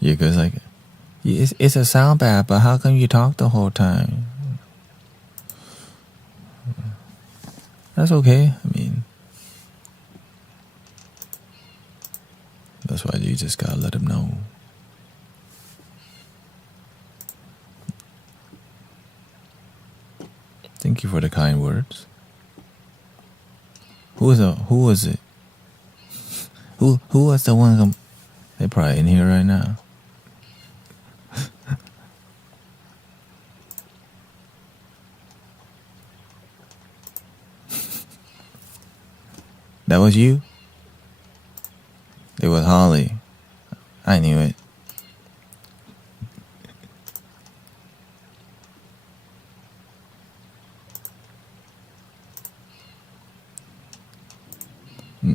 You guys like, it's a sound bath, but how come you talk the whole time? That's okay. I mean, that's why you just gotta let them know. Thank you for the kind words. Who was it? Who was the one? They're probably in here right now. That was you? It was Holly. I knew it.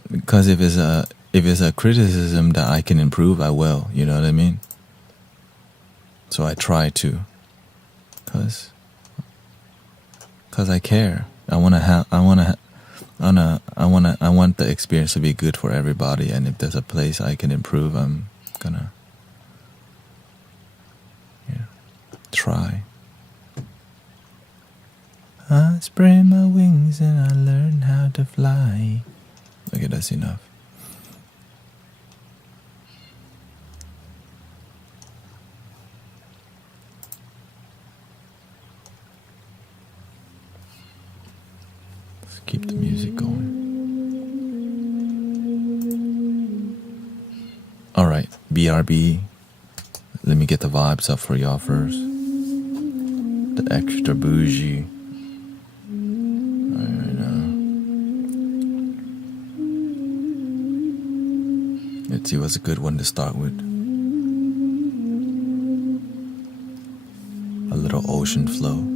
Because if it's a criticism that I can improve, I will. You know what I mean? So I try to, cause I care. I want the experience to be good for everybody. And if there's a place I can improve, I'm gonna try. I spread my wings and I learned how to fly. Okay, that's enough. Let's keep the music going. Alright, BRB. Let me get the vibes up for y'all first. The extra bougie. Right now. Let's see what's a good one to start with. A little ocean flow.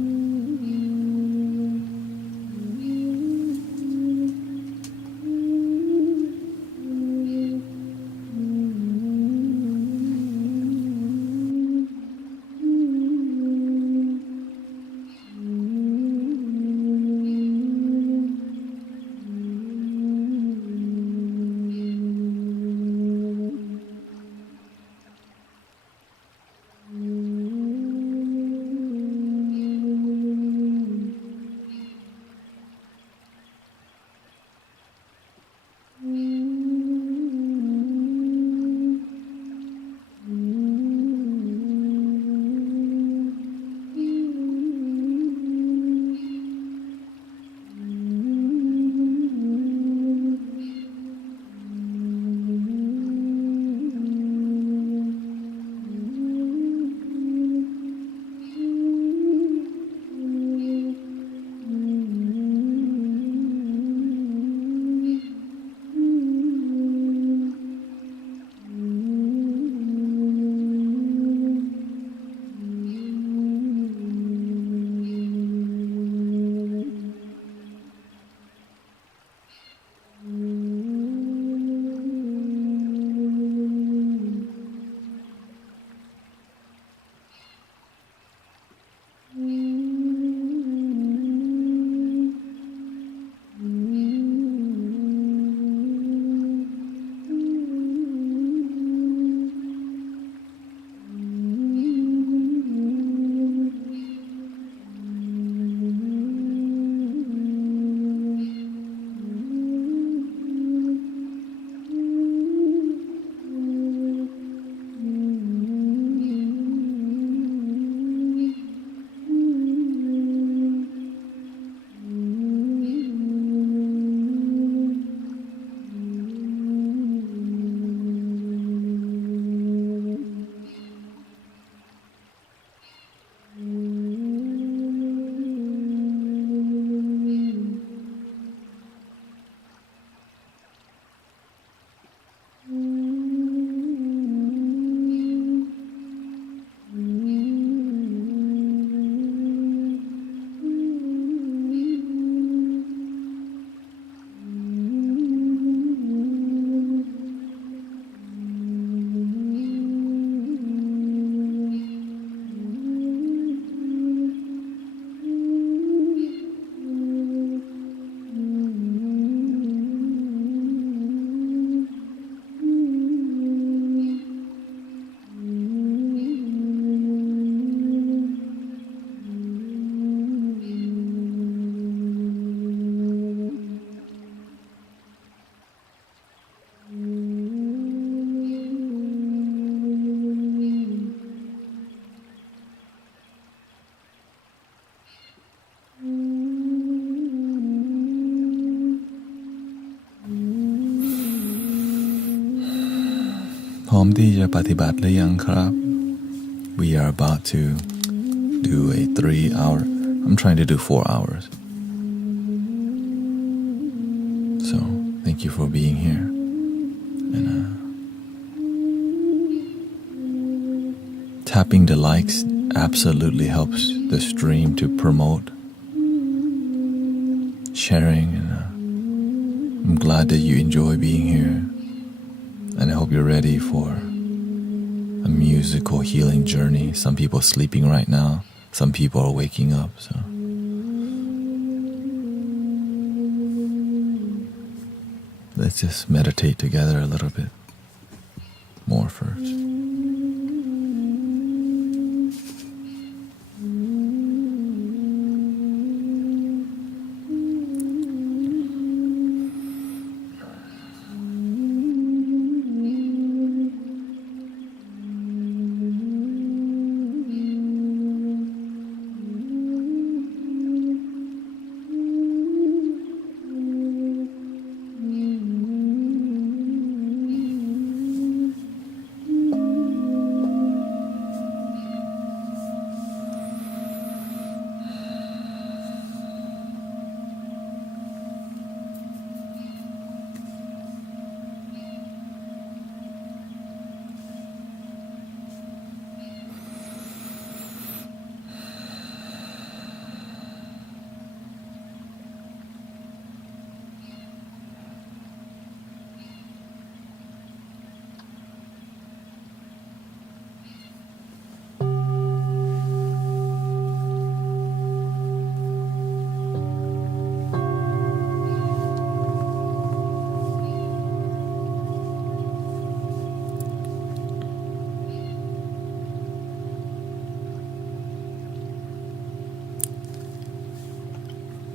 พร้อมที่จะปฏิบัติหรือยังครับ We are about to do a 3-hour. I'm trying to do 4 hours. So thank you for being here. And tapping the likes absolutely helps the stream to promote sharing. And I'm glad that you enjoy being here. And I hope you're ready for a musical healing journey. Some people are sleeping right now. Some people are waking up. So let's just meditate together a little bit more first.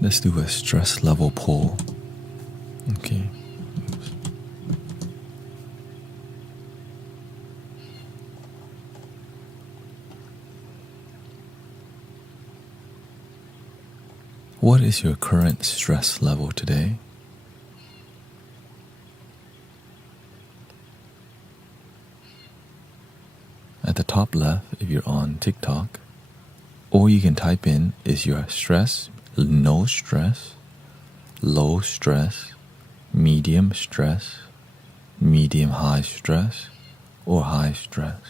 Let's do a stress level poll. Okay. Oops. What is your current stress level today? At the top left, if you're on TikTok, or you can type in, is your stress no stress, low stress, medium stress, medium high stress, or high stress?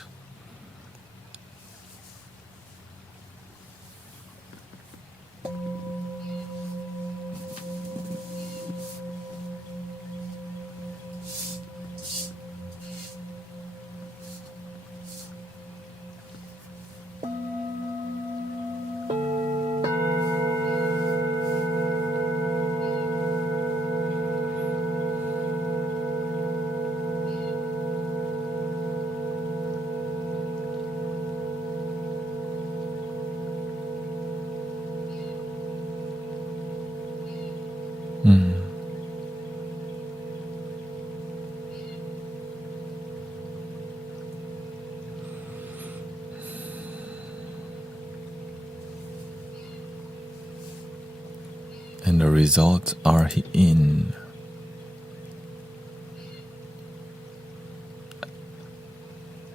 And the results are in.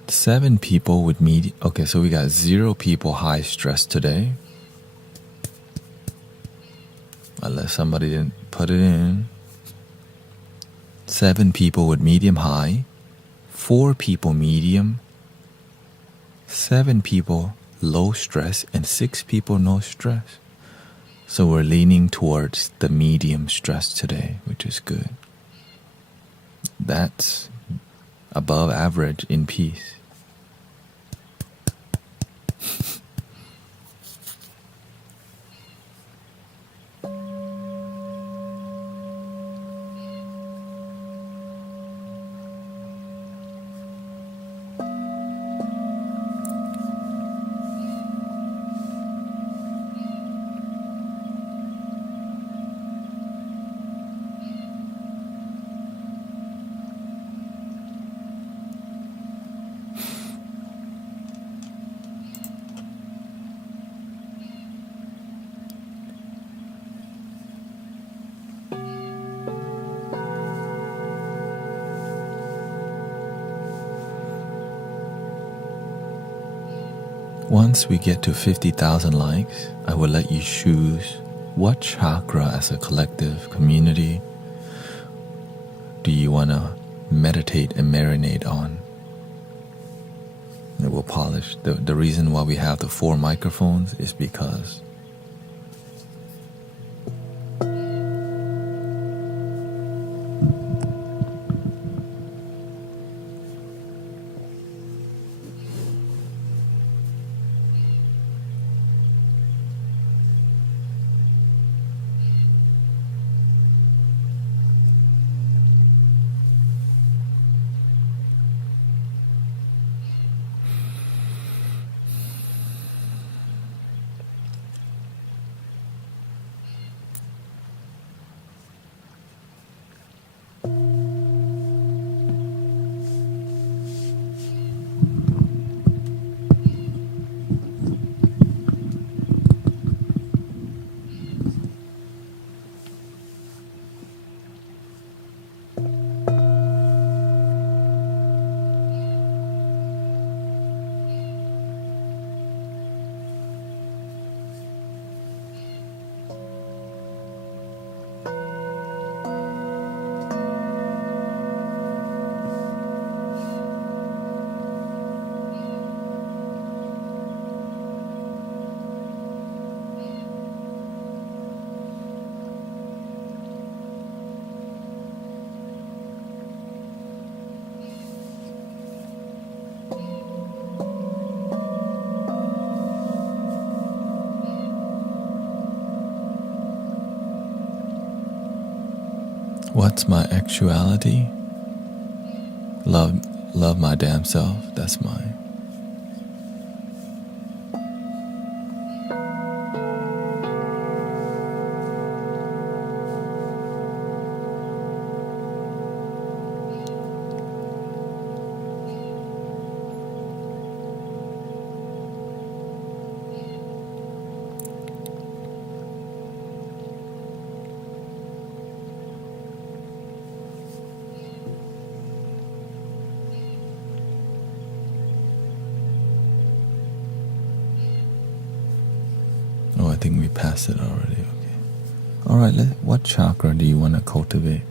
Seven people with medium. Okay, so we got 0 people high stress today. Unless somebody didn't put it in. 7 people with medium high. 4 people medium. 7 people low stress. And 6 people no stress. So we're leaning towards the medium stress today, which is good. That's above average in peace. Once we get to 50,000 likes, I will let you choose what chakra as a collective community do you want to meditate and marinate on. It will polish. The reason why we have the 4 microphones is because what's my actuality? Love my damn self. That's mine. Oh, I think we passed it already. Okay. All right. What chakra do you want to cultivate?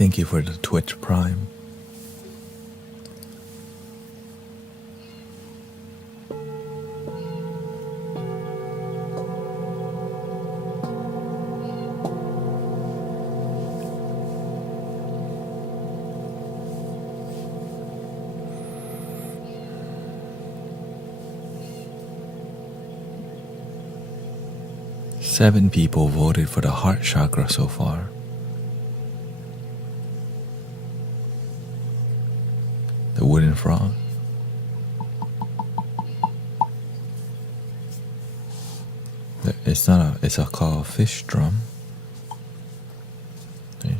Thank you for the Twitch Prime. Seven people voted for the heart chakra so far. The wooden frog. It's not a, it's a called fish drum. See?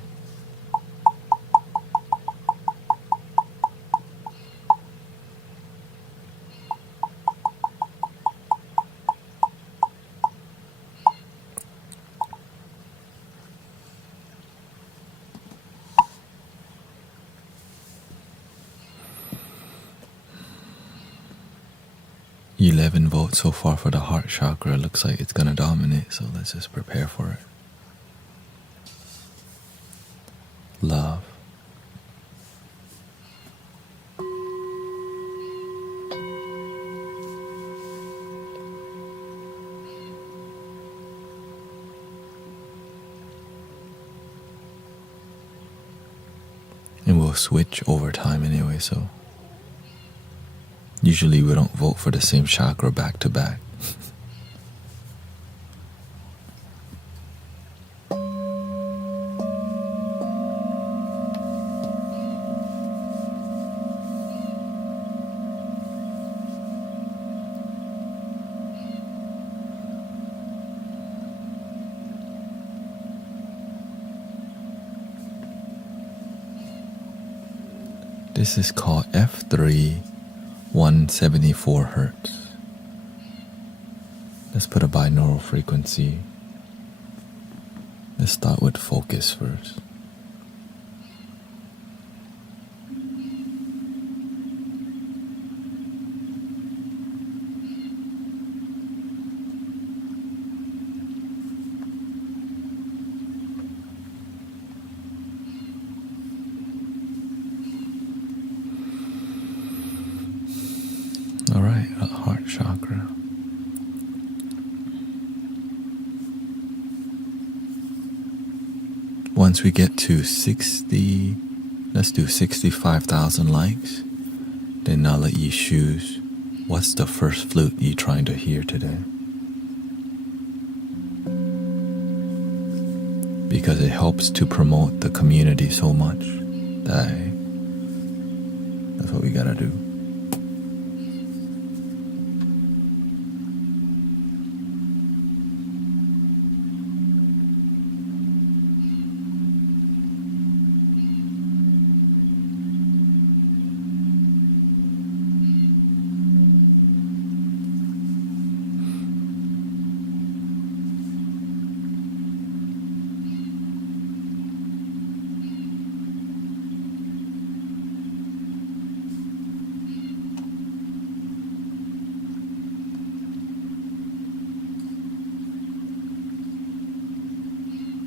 11 votes so far for the heart chakra. Looks like it's gonna dominate, so let's just prepare for it. Love. And we'll switch over time anyway, so usually we don't vote for the same chakra back to back. This is called F3 174 Hertz. Let's put a binaural frequency. Let's start with focus first. All right, heart chakra. Once we get to 60, let's do 65,000 likes, then I'll let you choose what's the first flute you're trying to hear today. Because it helps to promote the community so much that that's what we gotta do.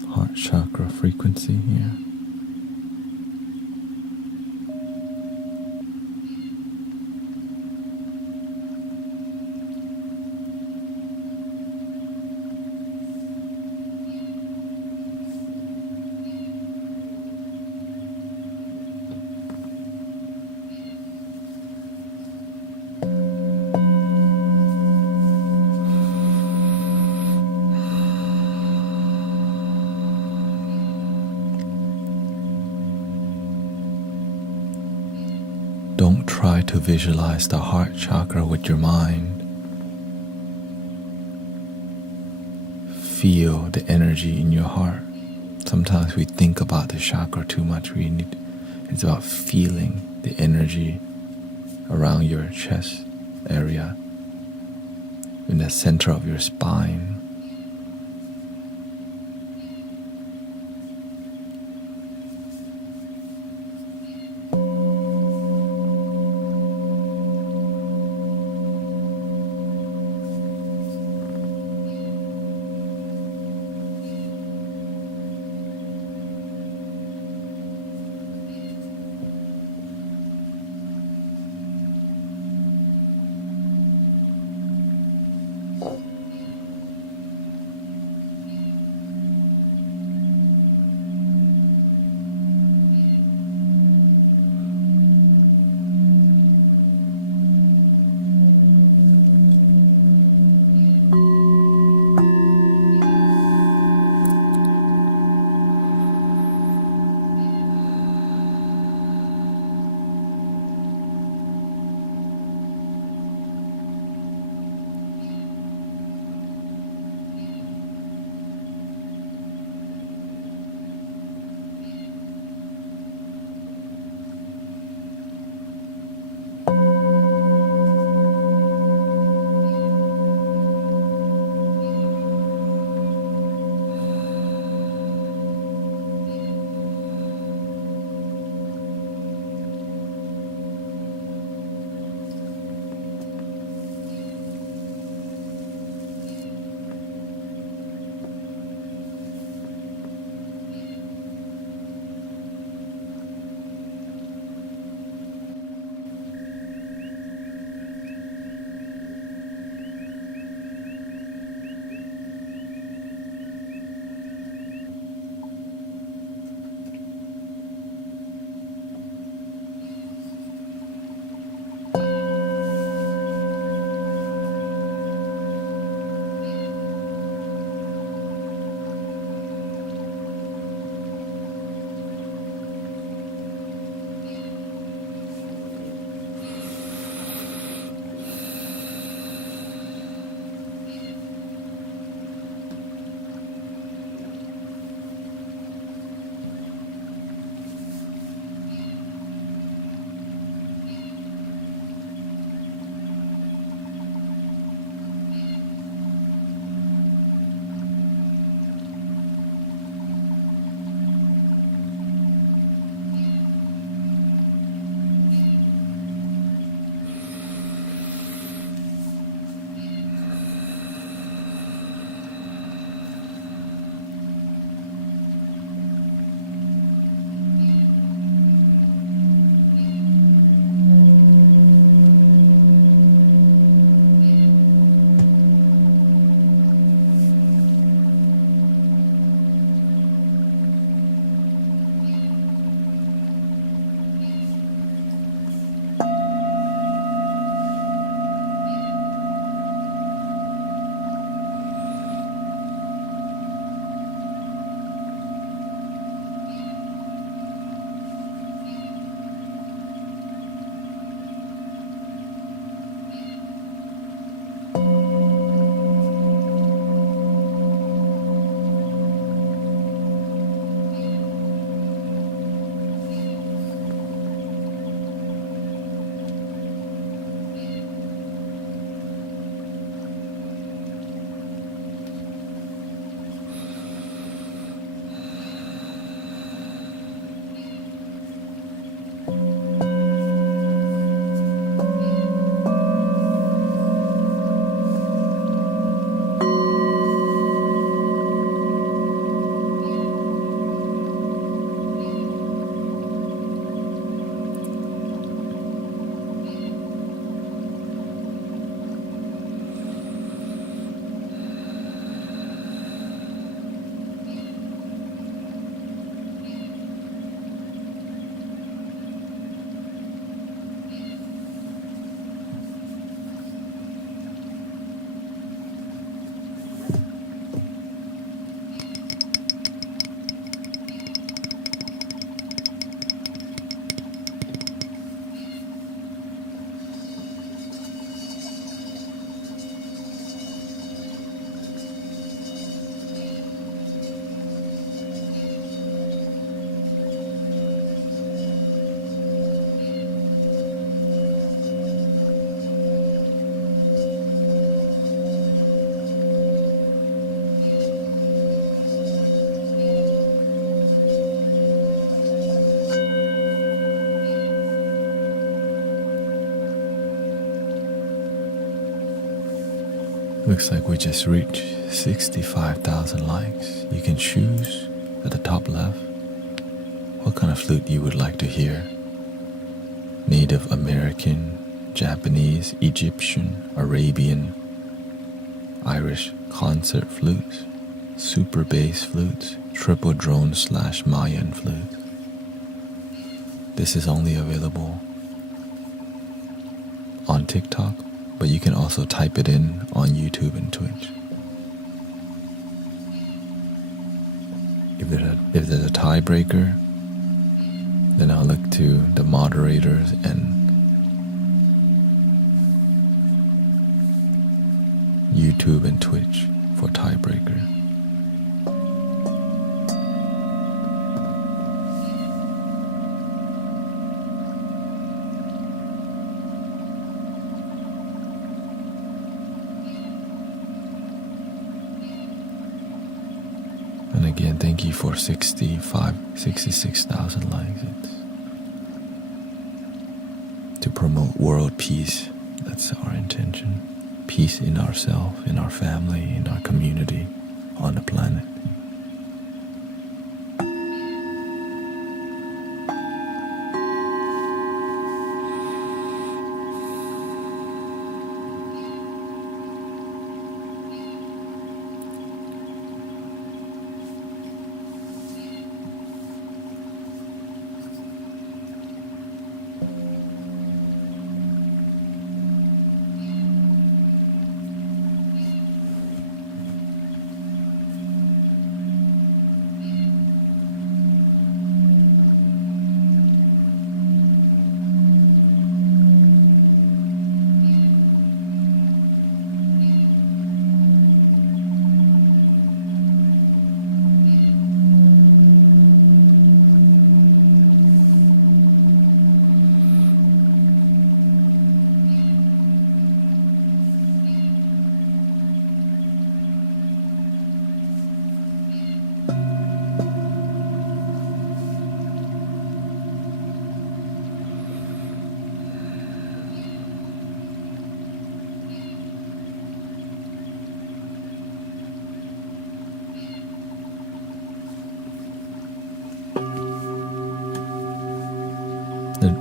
Heart chakra frequency here. Don't try to visualize the heart chakra with your mind. Feel the energy in your heart. Sometimes we think about the chakra too much. It's about feeling the energy around your chest area, in the center of your spine. Looks like we just reached 65,000 likes. You can choose at the top left what kind of flute you would like to hear. Native American, Japanese, Egyptian, Arabian, Irish concert flutes, super bass flutes, triple drone / Mayan flutes. This is only available on TikTok, but you can also type it in on YouTube and Twitch. If there's a tiebreaker, then I'll look to the moderators and YouTube and Twitch for tiebreaker. And again, thank you for 66,000 likes. It's to promote world peace. That's our intention. Peace in ourselves, in our family, in our community, on the planet.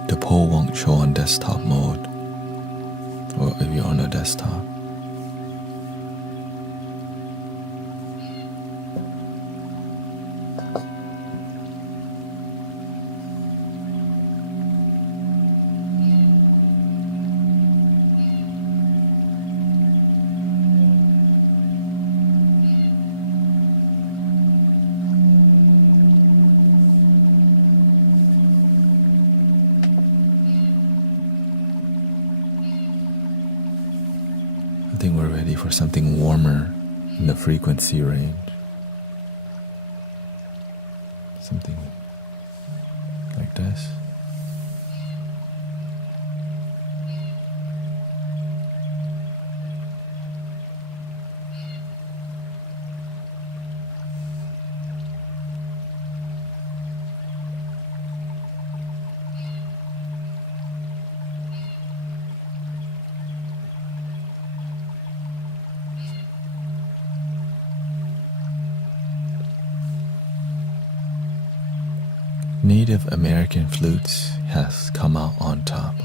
The poll won't show on desktop mode, or if you're on a desktop. I think we're ready for something warmer in the frequency range. Something like this. Native American Flutes has come out on top.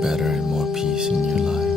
better and more peace in your life.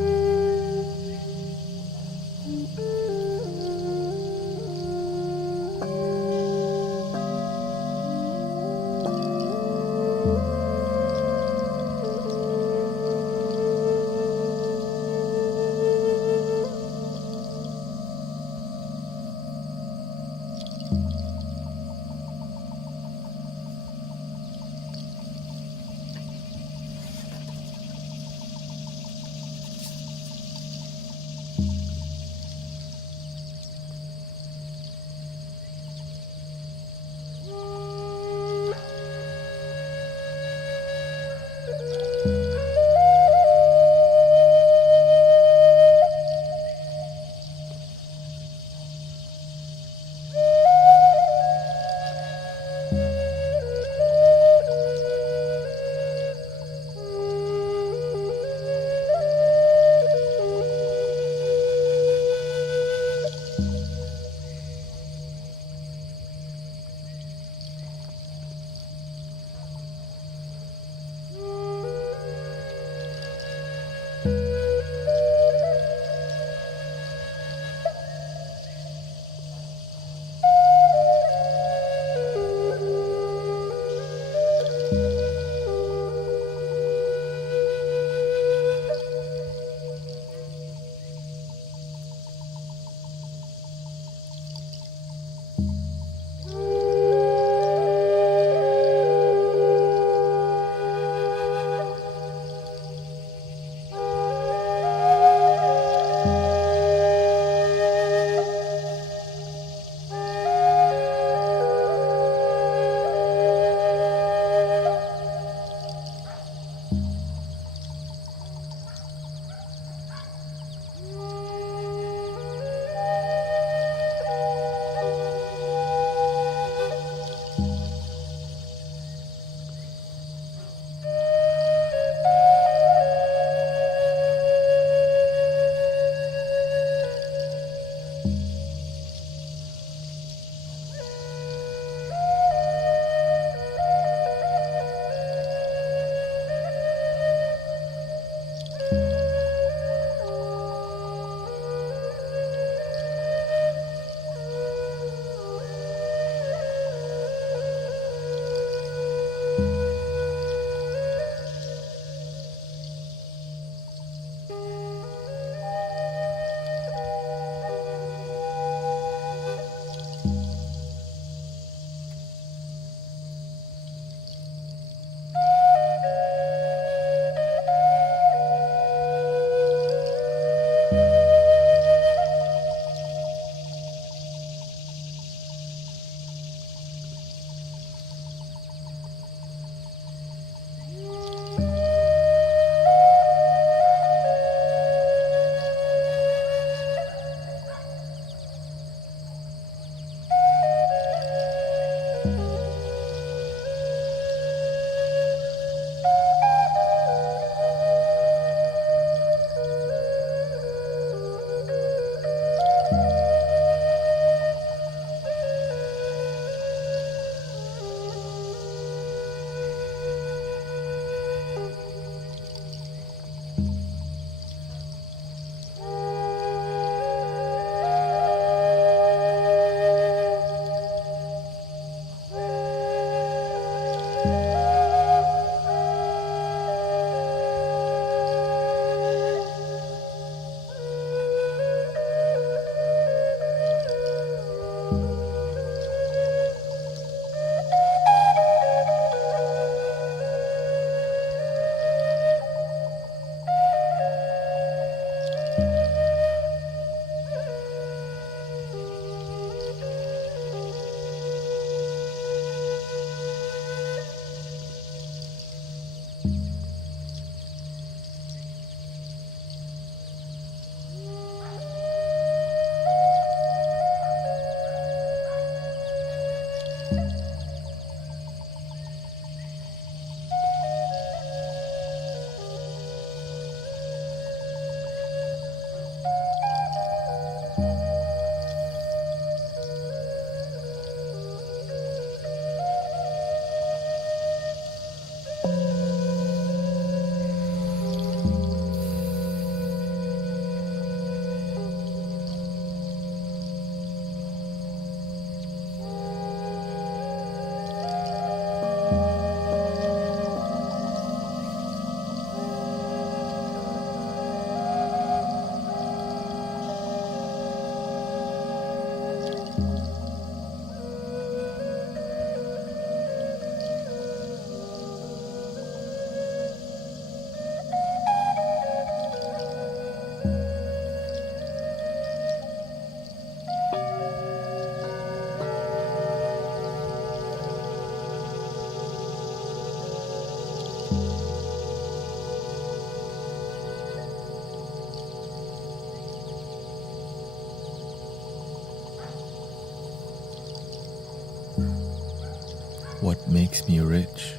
makes me rich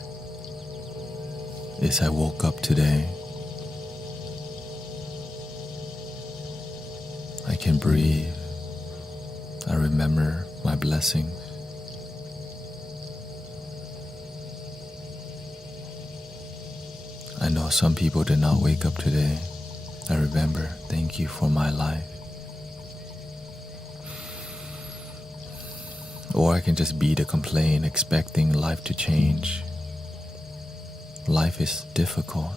is I woke up today. I can breathe. I remember my blessings. I know some people did not wake up today. I remember, thank you for my life. Or I can just beat a complaint expecting life to change. Life is difficult.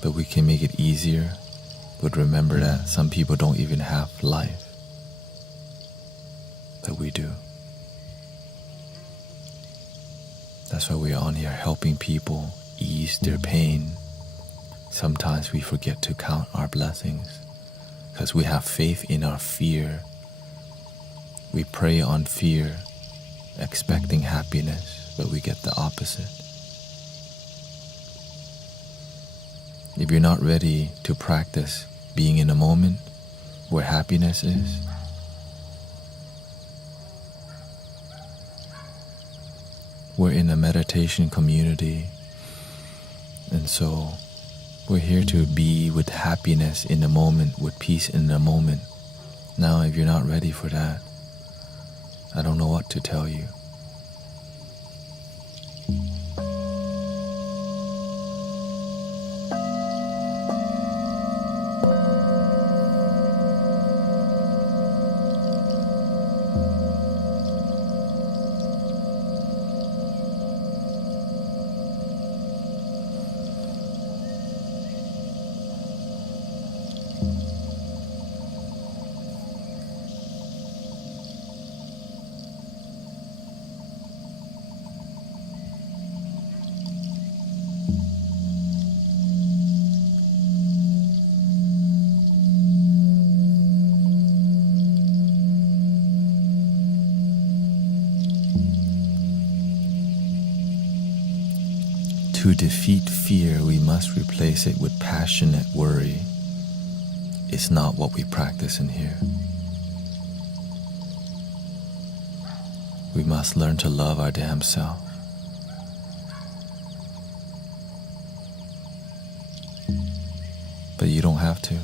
But we can make it easier. But remember that some people don't even have life. But we do. That's why we are on here helping people ease their pain. Sometimes we forget to count our blessings because we have faith in our fear. We prey on fear, expecting happiness, but we get the opposite. If you're not ready to practice being in a moment where happiness is, we're in a meditation community, and so we're here to be with happiness in the moment, with peace in the moment. Now, if you're not ready for that, I don't know what to tell you. To defeat fear, we must replace it with passionate worry. It's not what we practice in here. We must learn to love our damn self. But you don't have to.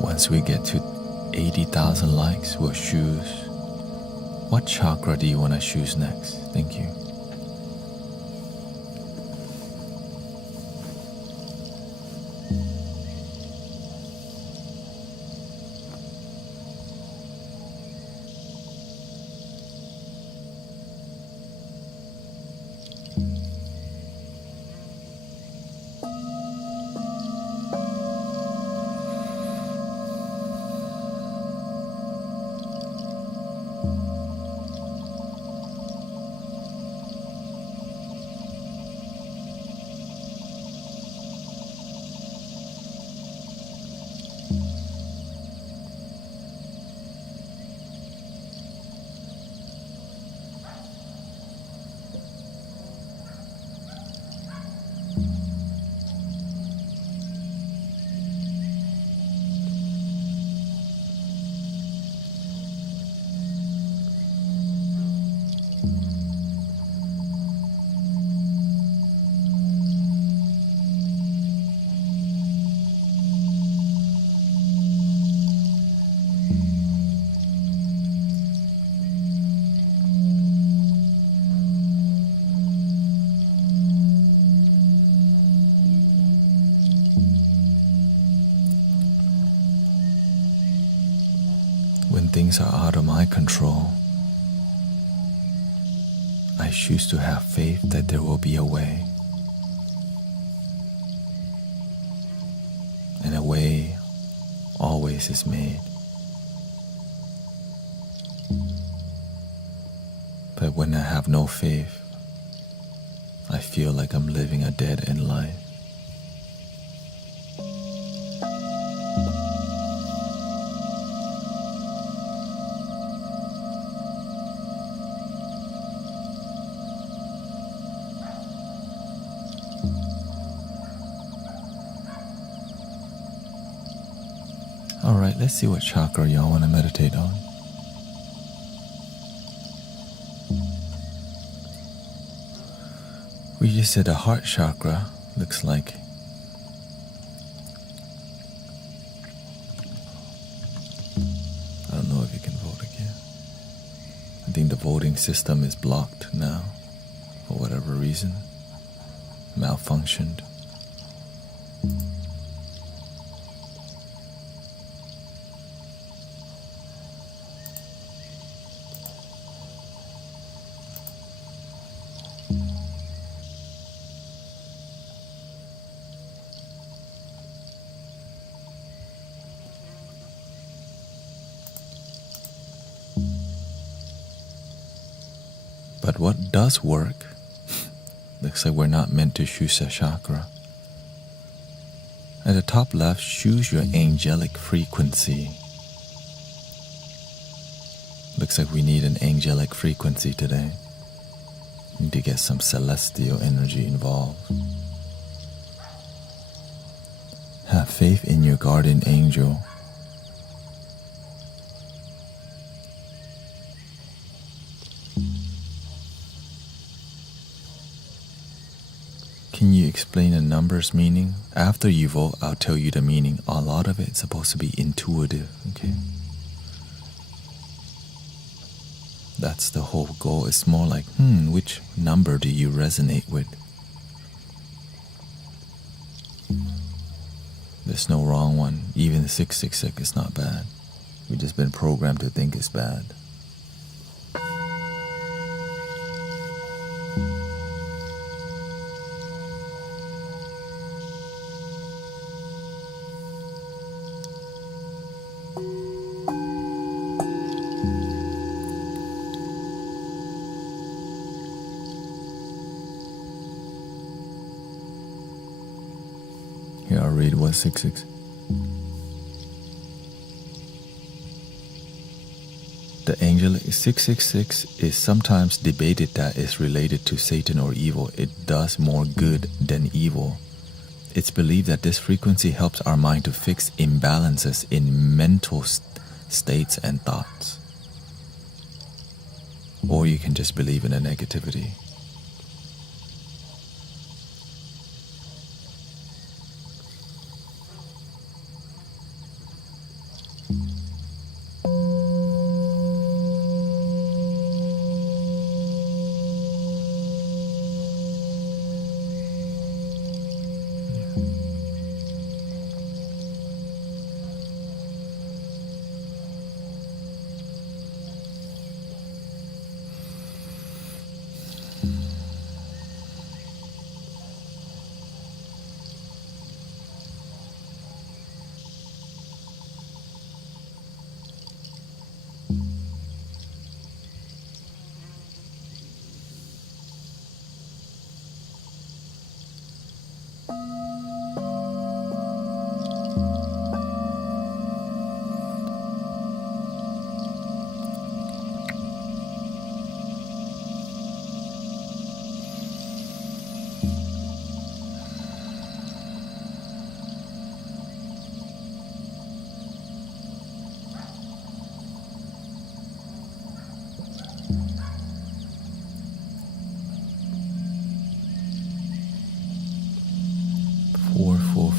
Once we get to 80,000 likes, we'll choose. What chakra do you want to choose next? Thank you. When things are out of my control, I choose to have faith that there will be a way. And a way always is made. But when I have no faith, I feel like I'm living a dead-end life. Alright, let's see what chakra y'all want to meditate on. We just said the heart chakra looks like I don't know if you can vote again. I think the voting system is blocked now for whatever reason. Malfunctioned. But what does work, looks like we're not meant to choose a chakra. At the top left, choose your angelic frequency. Looks like we need an angelic frequency today. Need to get some celestial energy involved. Have faith in your guardian angel. Can you explain the numbers meaning? After you vote, I'll tell you the meaning. A lot of it's supposed to be intuitive, okay? That's the whole goal. It's more like, which number do you resonate with? There's no wrong one. Even 666 is not bad. We've just been programmed to think it's bad. Here, I'll read 166. The angelic 666 is sometimes debated that it's related to Satan or evil. It does more good than evil. It's believed that this frequency helps our mind to fix imbalances in mental states and thoughts. Or you can just believe in the negativity.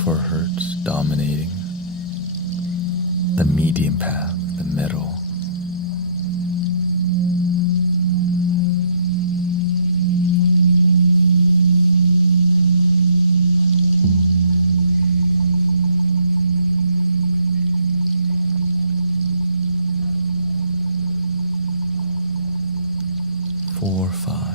For hertz dominating the medium path, the middle. Four, five.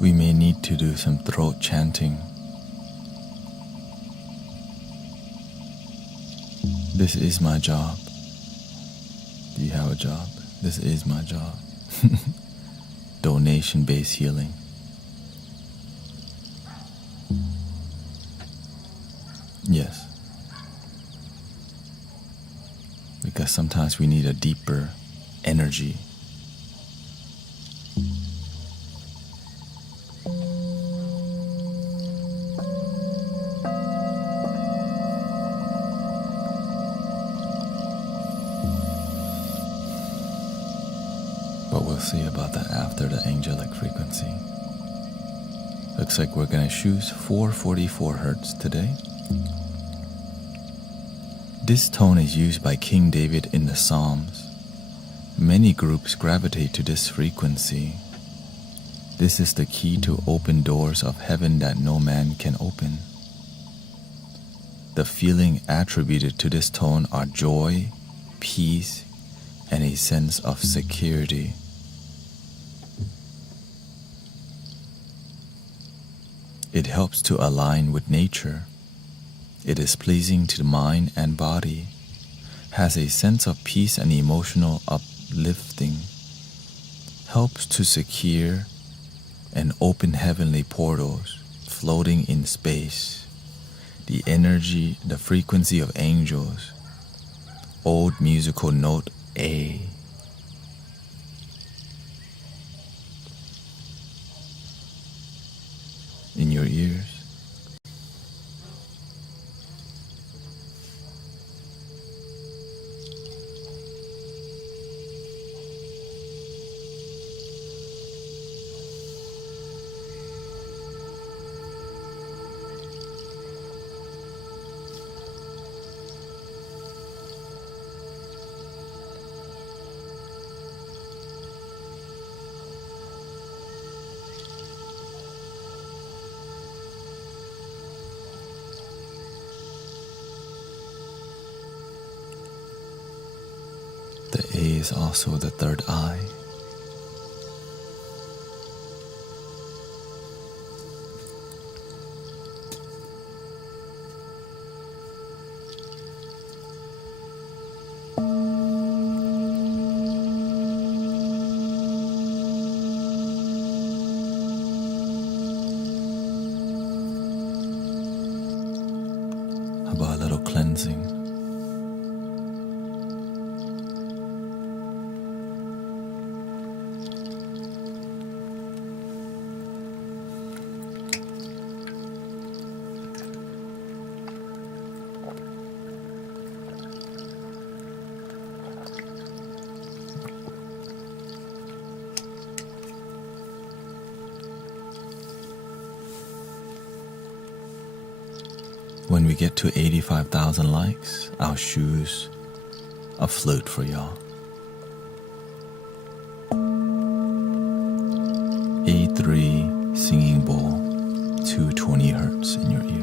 We may need to do some throat chanting. This is my job. Do you have a job? This is my job. donation-based healing. Yes. Because sometimes we need a deeper energy. But we'll see about that after the angelic frequency. Looks like we're going to choose 444 Hertz today. This tone is used by King David in the Psalms. Many groups gravitate to this frequency. This is the key to open doors of heaven that no man can open. The feeling attributed to this tone are joy, peace, and a sense of security. It helps to align with nature. It is pleasing to the mind and body, has a sense of peace and emotional uplifting, helps to secure and open heavenly portals floating in space, the energy, the frequency of angels, old musical note A. In your ears. The A is also the third eye. How about a little cleansing? When we get to 85,000 likes, I'll choose a flute for y'all. A3 singing bowl, 220 Hertz in your ears.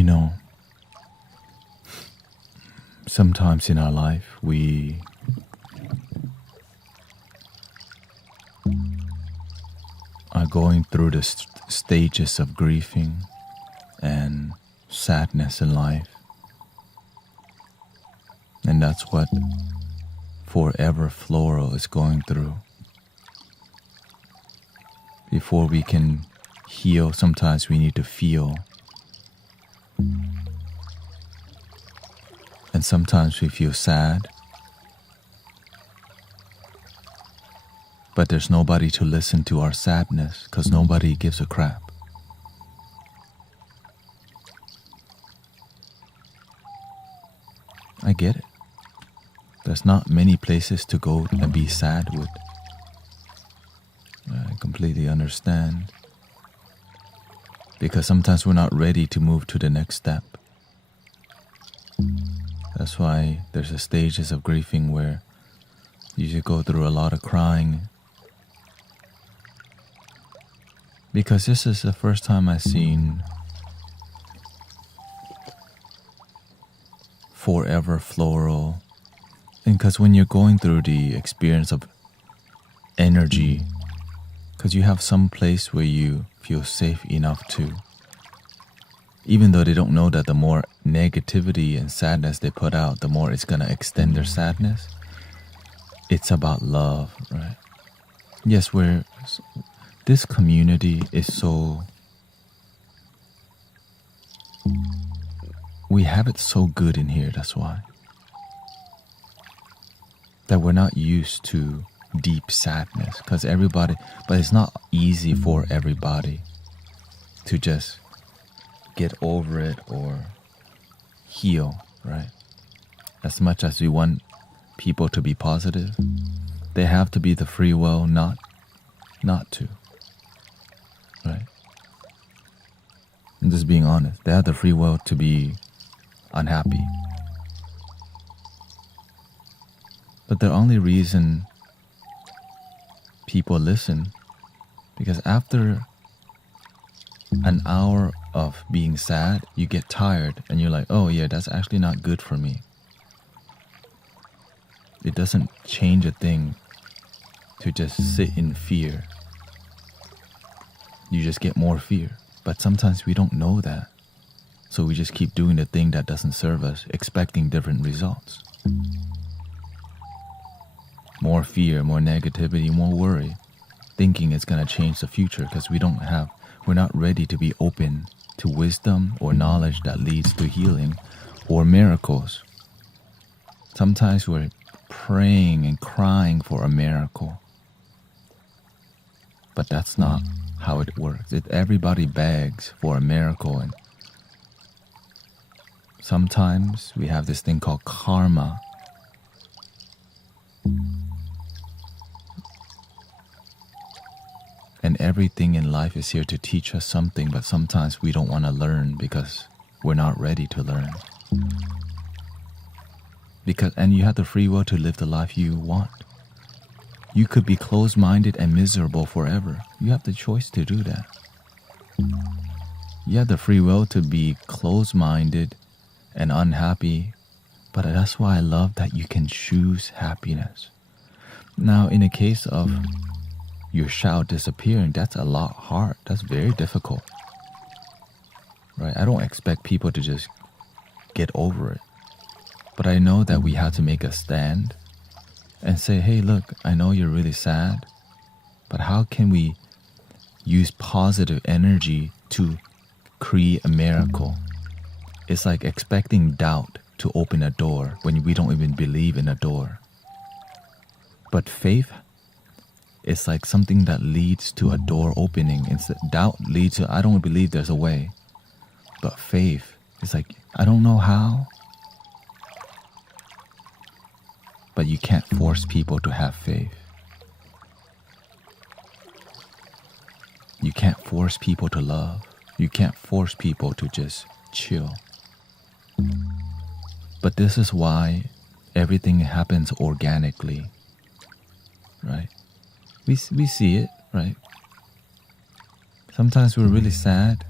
You know, sometimes in our life we are going through the stages of grieving and sadness in life. And that's what Forever Floral is going through. Before we can heal, sometimes we need to feel. And sometimes we feel sad, but there's nobody to listen to our sadness because nobody gives a crap. I get it. There's not many places to go and be sad with. I completely understand. Because sometimes we're not ready to move to the next step. That's why there's a stages of grieving where you should go through a lot of crying. Because this is the first time I've seen Forever Floral. And because when you're going through the experience of energy, because you have some place where you feel safe enough to, even though they don't know that the more negativity and sadness they put out, the more it's going to extend their sadness. It's about love, right? Yes, this community is so, we have it so good in here, that's why. That we're not used to deep sadness, because everybody, but it's not easy for everybody to just get over it or heal, right? As much as we want people to be positive, they have to be the free will not to, right? I'm just being honest. They have the free will to be unhappy. But the only reason people listen, because after an hour of being sad, you get tired and you're like, oh yeah, that's actually not good for me. It doesn't change a thing to just sit in fear. You just get more fear. But sometimes we don't know that. So we just keep doing the thing that doesn't serve us, expecting different results. More fear, more negativity, more worry, thinking it's going to change the future because we're not ready to be open to wisdom or knowledge that leads to healing or miracles. Sometimes we're praying and crying for a miracle, but that's not how it works. Everybody begs for a miracle, and sometimes we have this thing called karma. And everything in life is here to teach us something, but sometimes we don't want to learn because we're not ready to learn. And you have the free will to live the life you want. You could be closed-minded and miserable forever. You have the choice to do that. You have the free will to be closed-minded and unhappy, but that's why I love that you can choose happiness. Now, in a case of your shout disappearing, that's a lot hard. That's very difficult, right? I don't expect people to just get over it. But I know that we have to make a stand and say, hey, look, I know you're really sad, but how can we use positive energy to create a miracle? It's like expecting doubt to open a door when we don't even believe in a door. But faith is like something that leads to a door opening. Doubt leads to, I don't believe there's a way. But faith is like, I don't know how. But you can't force people to have faith. You can't force people to love. You can't force people to just chill. But this is why everything happens organically, right? We see it, right? Sometimes we're really sad,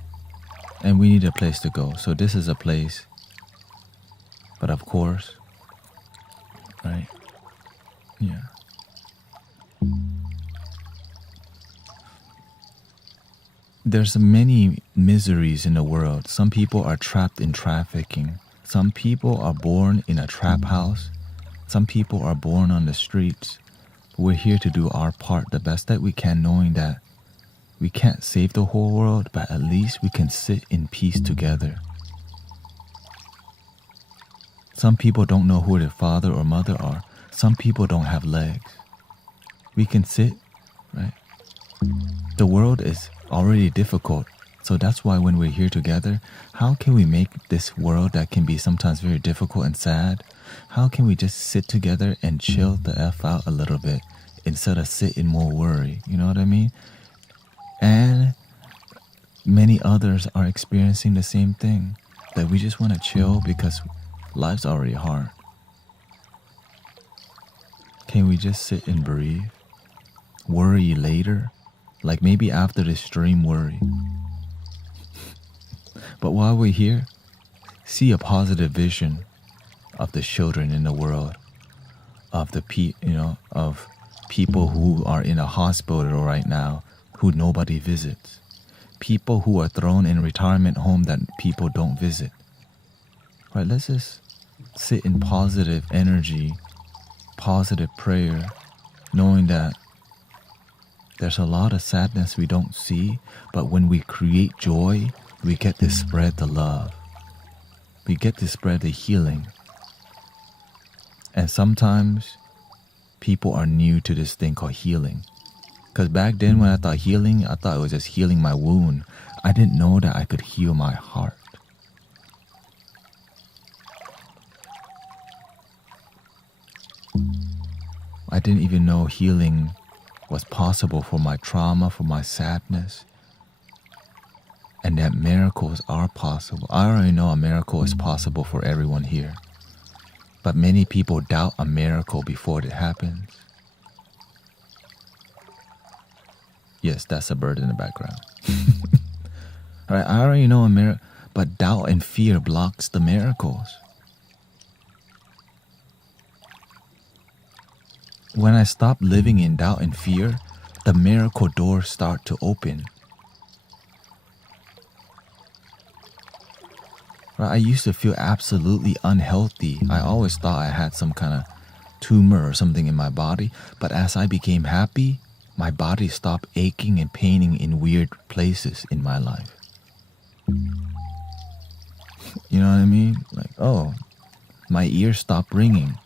And we need a place to go. So this is a place. But of course, right? Yeah. There's many miseries in the world. Some people are trapped in trafficking. Some people are born in a trap house. Some people are born on the streets. We're here to do our part the best that we can, knowing that we can't save the whole world, but at least we can sit in peace together. Some people don't know who their father or mother are. Some people don't have legs. We can sit, right? The world is already difficult. So that's why when we're here together, how can we make this world that can be sometimes very difficult and sad, how can we just sit together and chill the F out a little bit instead of sit in more worry? You know what I mean? And many others are experiencing the same thing, that we just want to chill because life's already hard. Can we just sit and breathe? Worry later? Like maybe after this stream, worry. But while we're here, see a positive vision of the children in the world, of the of people who are in a hospital right now who nobody visits, people who are thrown in retirement home that people don't visit. Right? Let's just sit in positive energy, positive prayer, knowing that there's a lot of sadness we don't see, but when we create joy, we get to spread the love. We get to spread the healing. And sometimes people are new to this thing called healing. Because back then when I thought healing, I thought it was just healing my wound. I didn't know that I could heal my heart. I didn't even know healing was possible for my trauma, for my sadness, and that miracles are possible. I already know a miracle is possible for everyone here, but many people doubt a miracle before it happens. Yes, that's a bird in the background. All right, I already know a miracle, but doubt and fear blocks the miracles. When I stop living in doubt and fear, the miracle doors start to open. I used to feel absolutely unhealthy. I always thought I had some kind of tumor or something in my body, but as I became happy, my body stopped aching and paining in weird places in my life. You know what I mean? Like, oh, my ears stopped ringing.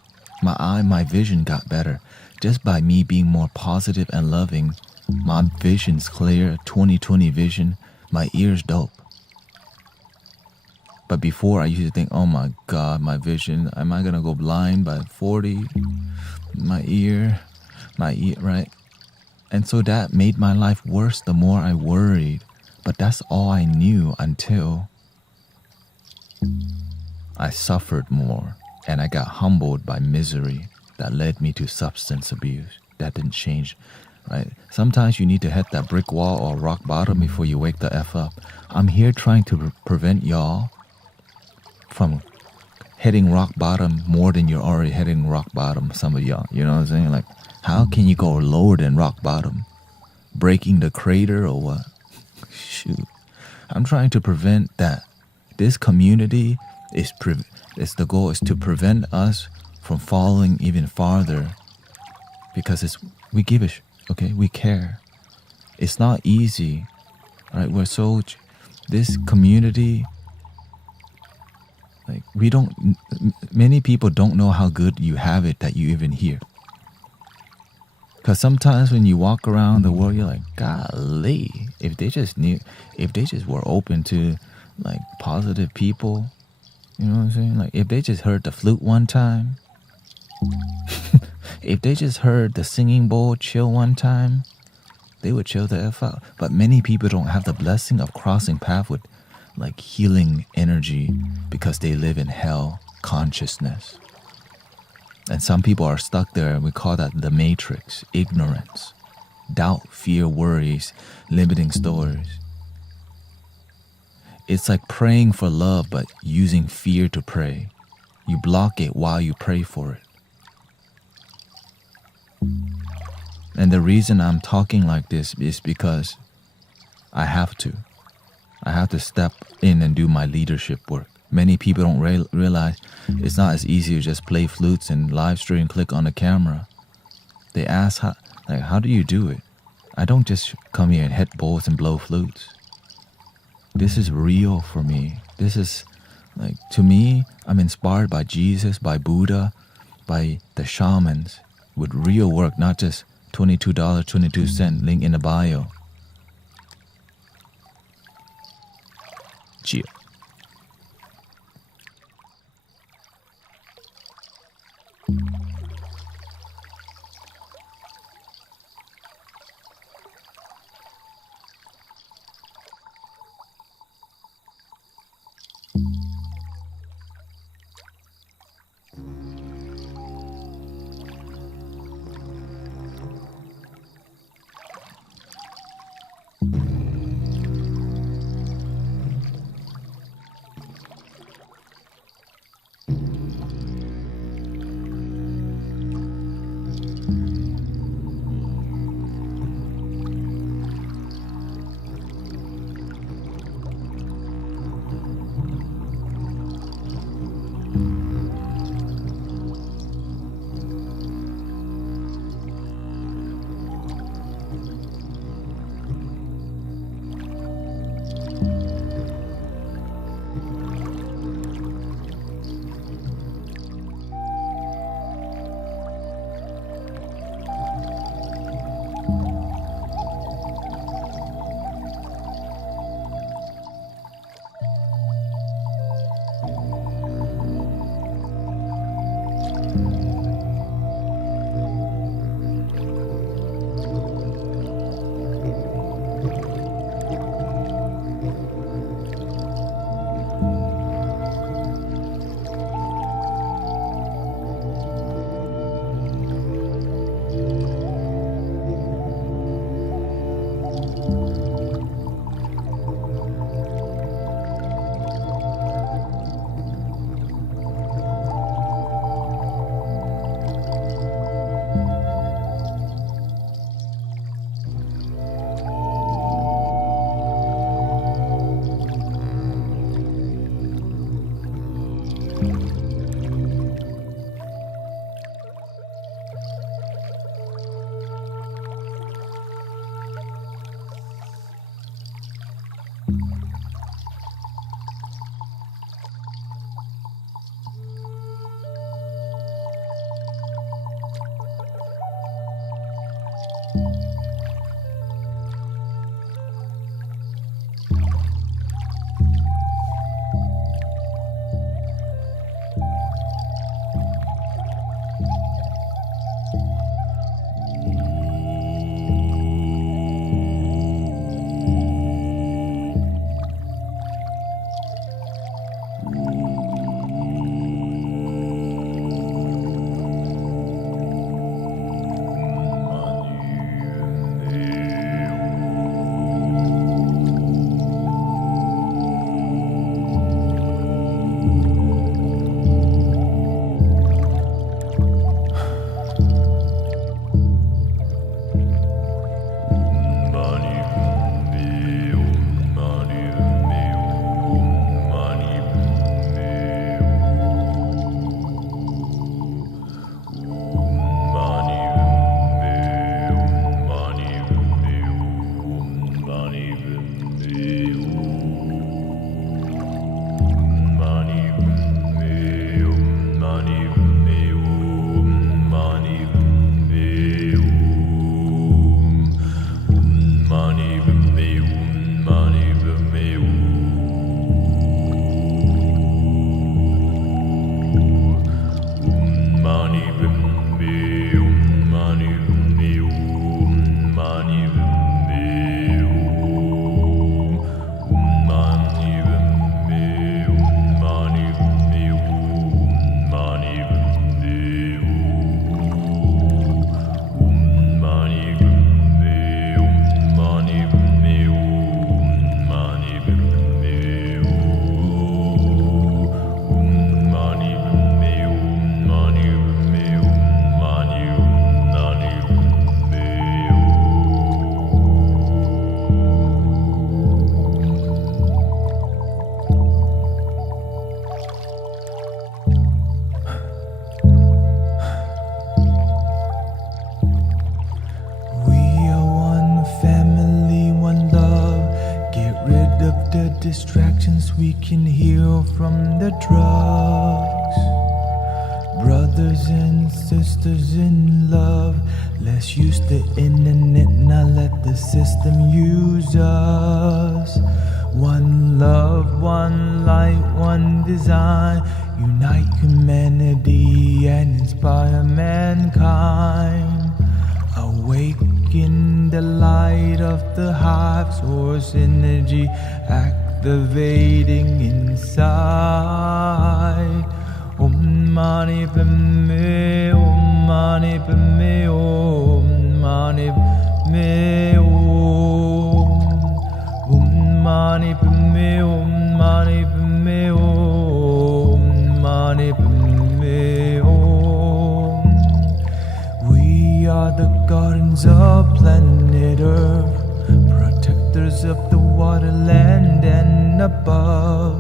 My vision got better. Just by me being more positive and loving, my vision's clear, 20/20 vision, my ear's dope. But before I used to think, oh my God, my vision, am I gonna go blind by 40? My ear, right? And so that made my life worse the more I worried. But that's all I knew until I suffered more and I got humbled by misery that led me to substance abuse. That didn't change, right? Sometimes you need to hit that brick wall or rock bottom before you wake the F up. I'm here trying to prevent y'all from hitting rock bottom more than you're already hitting rock bottom, some of y'all. You know what I'm saying? Like, how can you go lower than rock bottom? Breaking the crater or what? Shoot. I'm trying to prevent that. This community the goal is to prevent us from falling even farther, because we care. It's not easy, right? This community, like many people don't know how good you have it that you even hear. Because sometimes when you walk around the world, you're like, golly, if they just were open to like positive people, you know what I'm saying? Like if they just heard the flute one time, if they just heard the singing bowl chill one time, they would chill the F out. But many people don't have the blessing of crossing path with like healing energy because they live in hell consciousness. And some people are stuck there, and we call that the matrix, ignorance, doubt, fear, worries, limiting stories. It's like praying for love, but using fear to pray. You block it while you pray for it. And the reason I'm talking like this is because I have to. I have to step in and do my leadership work. Many people don't realize it's not as easy to just play flutes and live stream, click on the camera. They ask, how do you do it? I don't just come here and hit bowls and blow flutes. This is real for me. This is, to me, I'm inspired by Jesus, by Buddha, by the shamans with real work, not just $22.22, link in the bio. Cheers. the drugs. Brothers and sisters in love, let's use the internet, not let the system use us. One love, one light, one design, unite humanity and inspire mankind. Awaken the light of the hive source energy, activating inside. Om Mani Padme, Om Mani Padme, Om Mani Padme, Om Mani Padme, Om Mani Padme, Om Mani Padme, Om. We are the guardians of planet Earth, protectors of the water, land and above.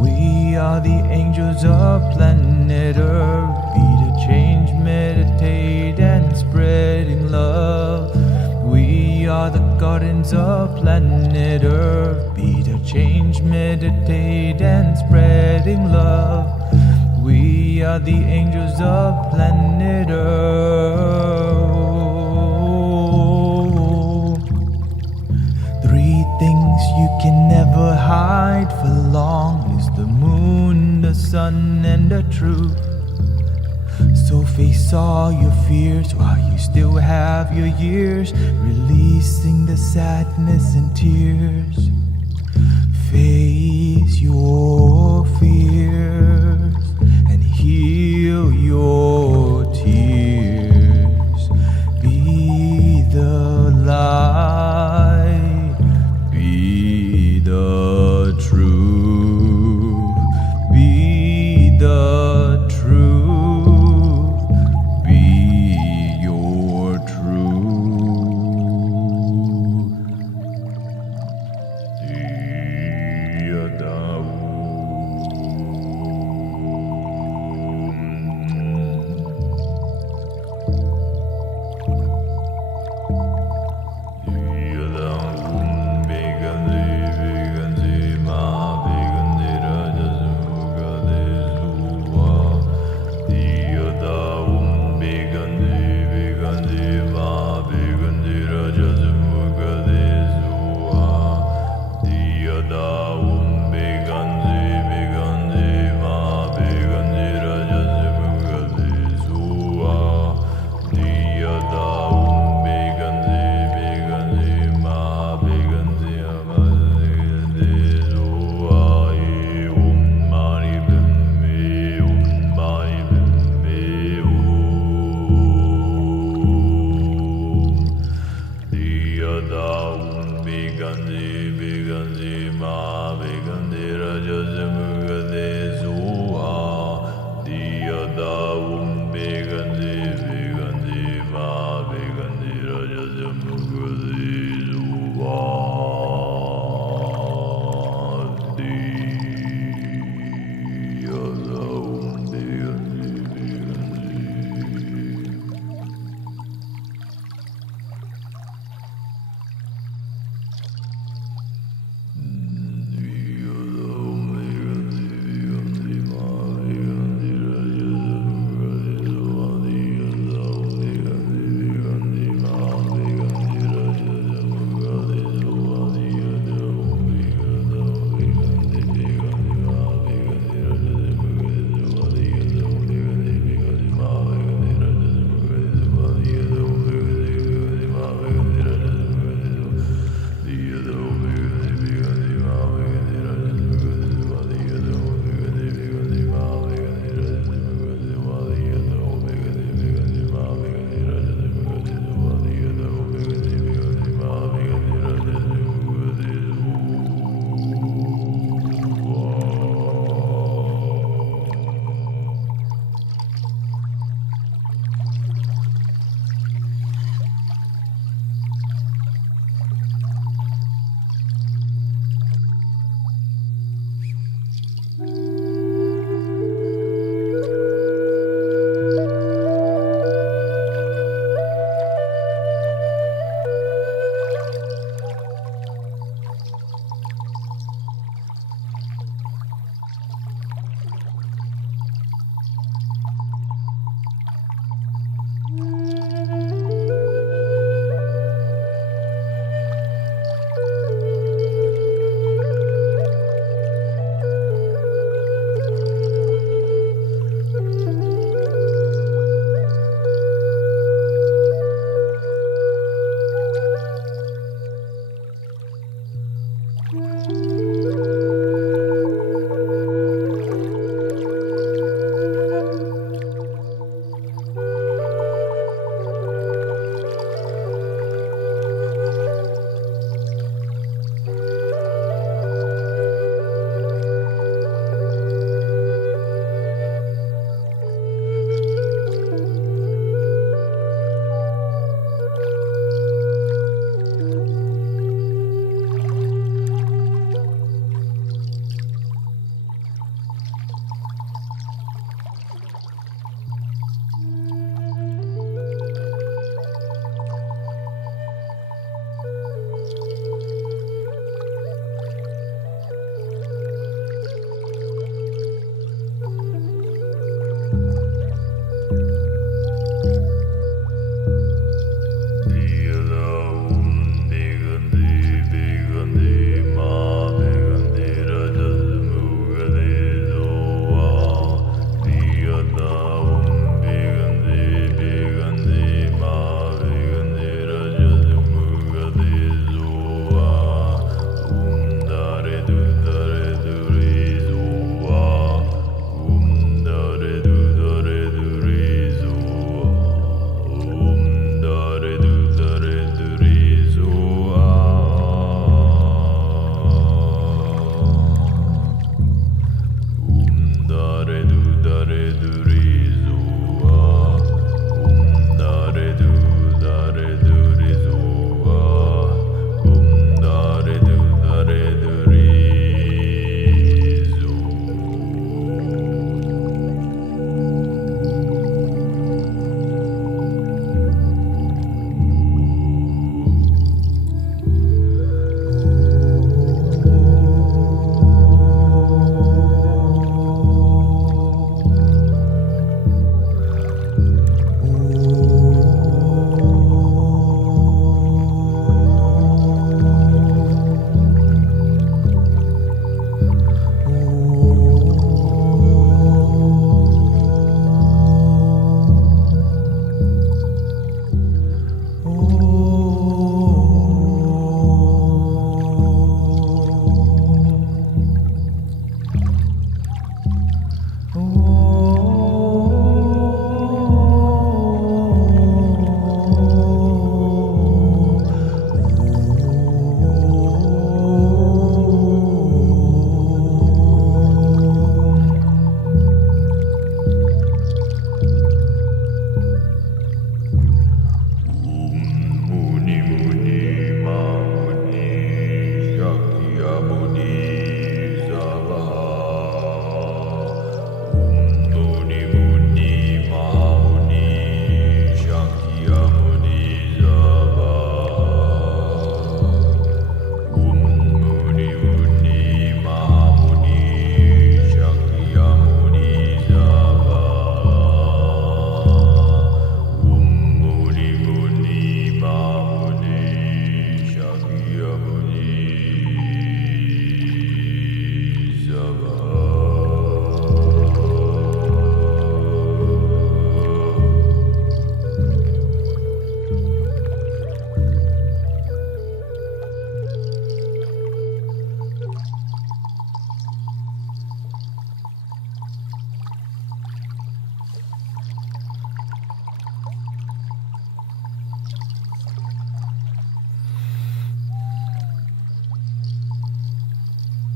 We are the angels of planet Earth, be the change, meditate and spreading love. We are the guardians of planet Earth, be the change, meditate and spreading love. We are the angels of planet Earth. Three things you can never hide for long is the moon, the sun, and the truth. So face all your fears while you still have your years, releasing the sadness and tears. Face your fears and heal your tears. Be the light, be the truth, be the truth, be your truth.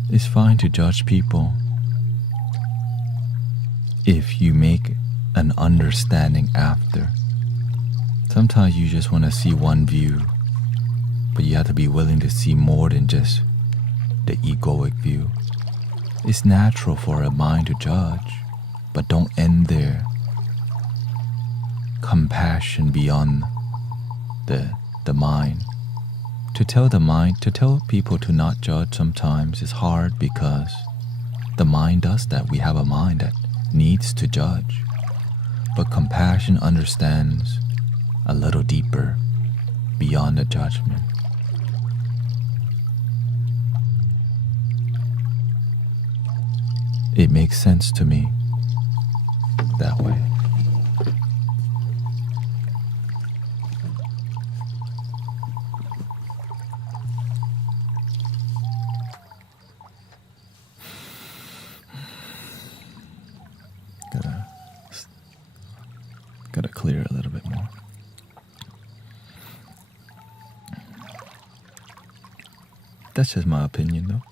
It's fine to judge people if you make an understanding after. Sometimes you just want to see one view, but you have to be willing to see more than just the egoic view. It's natural for a mind to judge, but don't end there. Compassion beyond the mind. To tell people to not judge sometimes is hard because the mind does that. We have a mind that needs to judge. But compassion understands a little deeper beyond the judgment. It makes sense to me that way. Gotta clear a little bit more. That's just my opinion, though.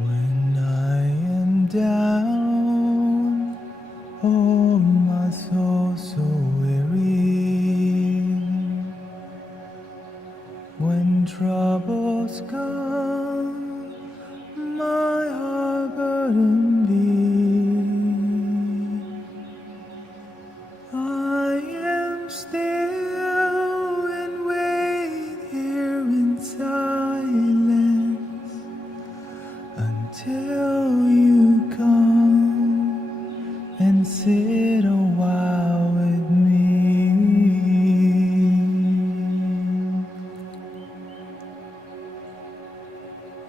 When I am down, oh my soul so weary. When troubles come, my heart burden be. I am still and wait here in silence until you come and sit a while with me.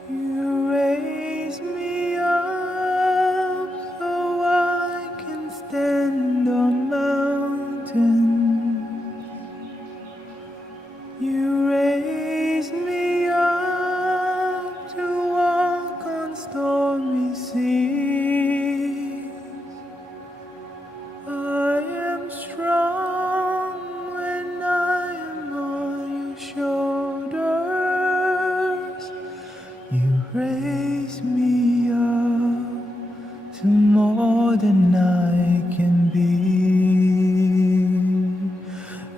You raise me up so I can stand on mountains. You raise me up to walk on stormy seas. I am strong when I am on your shoulders. You raise me up to more than I can be.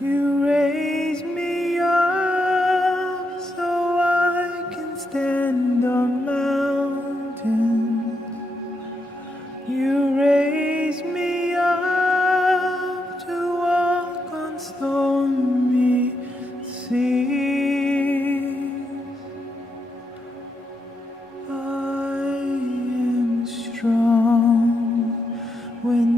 You raise me up so I can stand on mountains. You raise me up to walk on stormy seas. I am strong when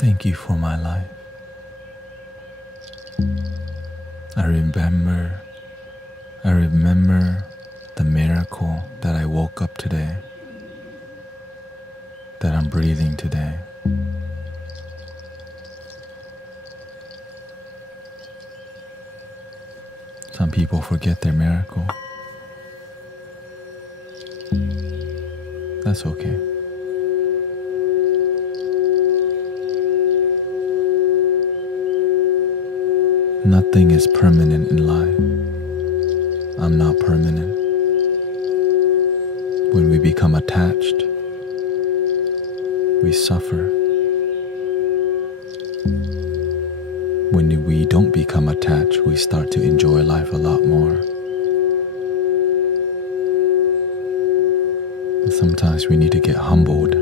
Thank you for my life. I remember the miracle that I woke up today, that I'm breathing today. Some people forget their miracle. That's okay. Nothing is permanent in life. I'm not permanent. When we become attached, we suffer. When we don't become attached, we start to enjoy life a lot more. And sometimes we need to get humbled.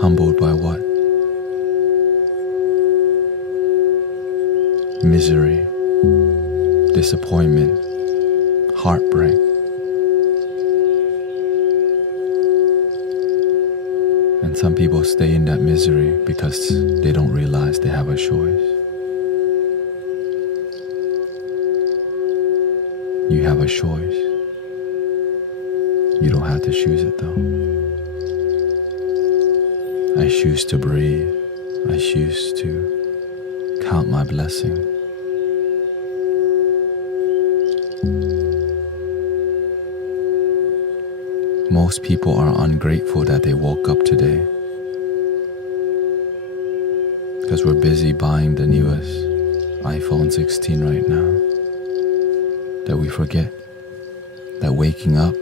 Humbled by what? Misery, disappointment, heartbreak. And some people stay in that misery because they don't realize they have a choice. You have a choice. You don't have to choose it though. I choose to breathe. I choose to count my blessing. Most people are ungrateful that they woke up today because we're busy buying the newest iPhone 16 right now, that we forget that waking up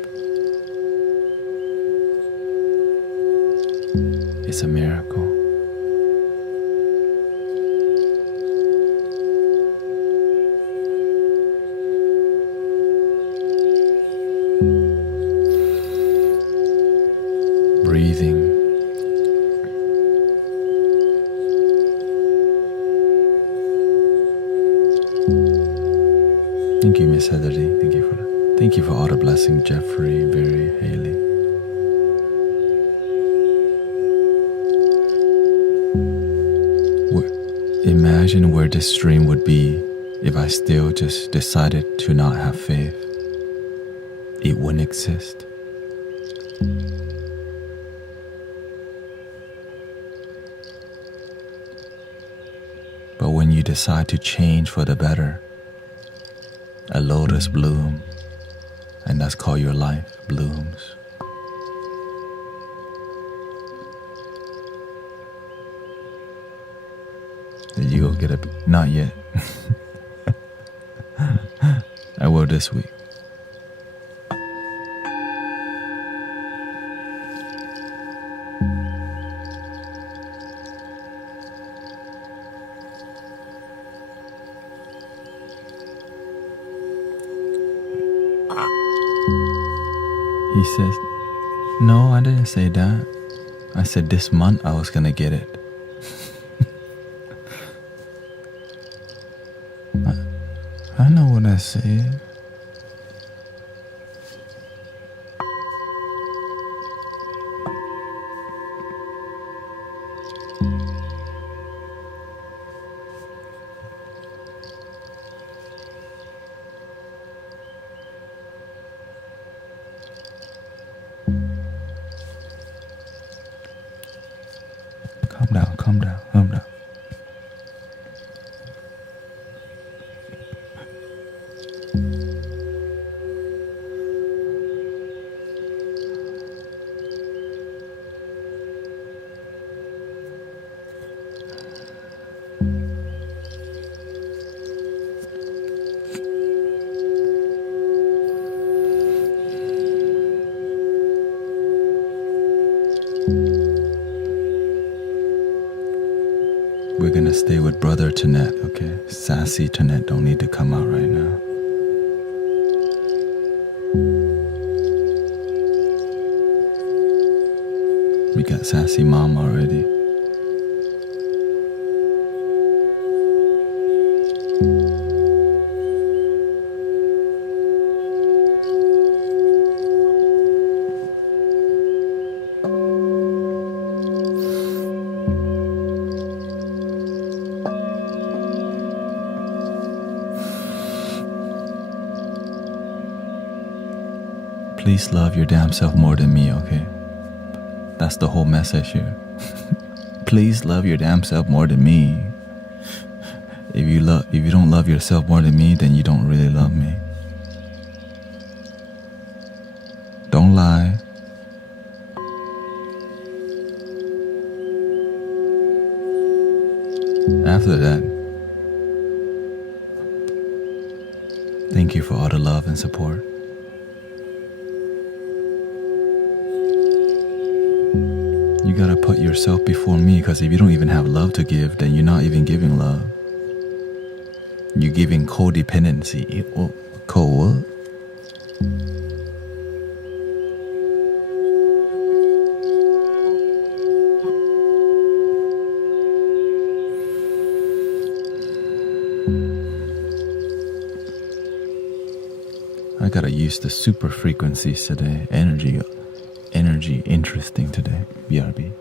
is a miracle. Breathing. Thank you, Miss Heatherly. Thank you for all the blessing, Jeffrey, Barry, Haley. Imagine where this stream would be if I still just decided to not have faith. It wouldn't exist. decide to change for the better. A lotus bloom, and that's called your life blooms. Did you go get a... Not yet. I will this week. He says, no, I didn't say that. I said this month I was gonna get it. I know what I said. Calm down. We're gonna stay with Brother Tanet, okay? Sassy Tanet don't need to come out right now. We got Sassy Mom already. Please love your damn self more than me, okay? That's the whole message here. Please love your damn self more than me. If you don't love yourself more than me, then you don't really love me. Don't lie. After that, thank you for all the love and support. You gotta put yourself before me, because if you don't even have love to give, then you're not even giving love. You're giving codependency. What? I gotta use the super frequencies today. Energy interesting today. BRB.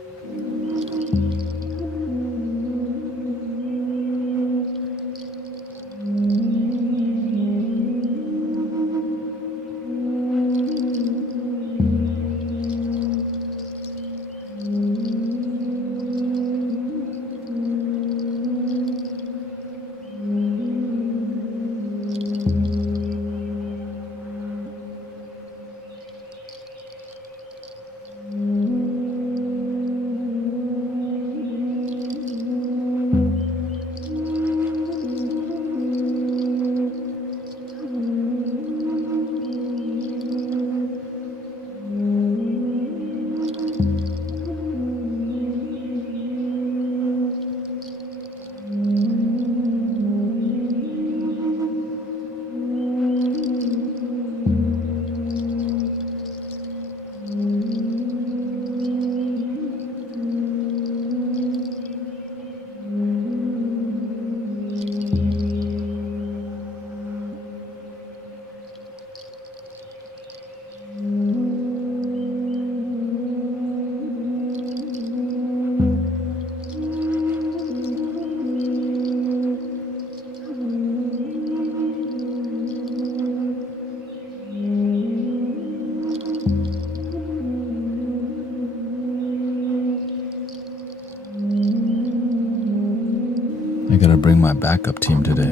I gotta bring my backup team today.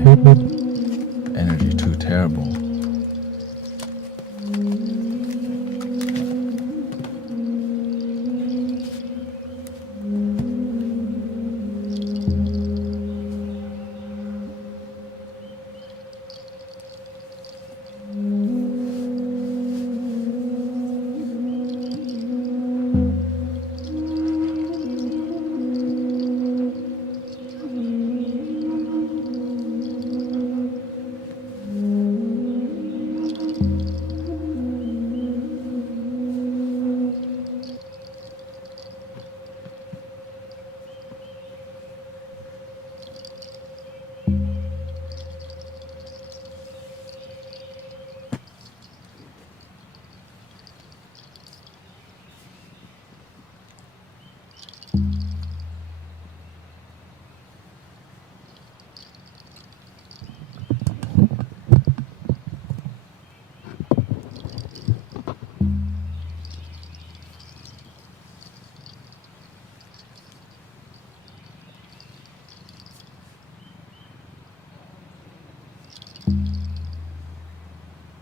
Energy too terrible.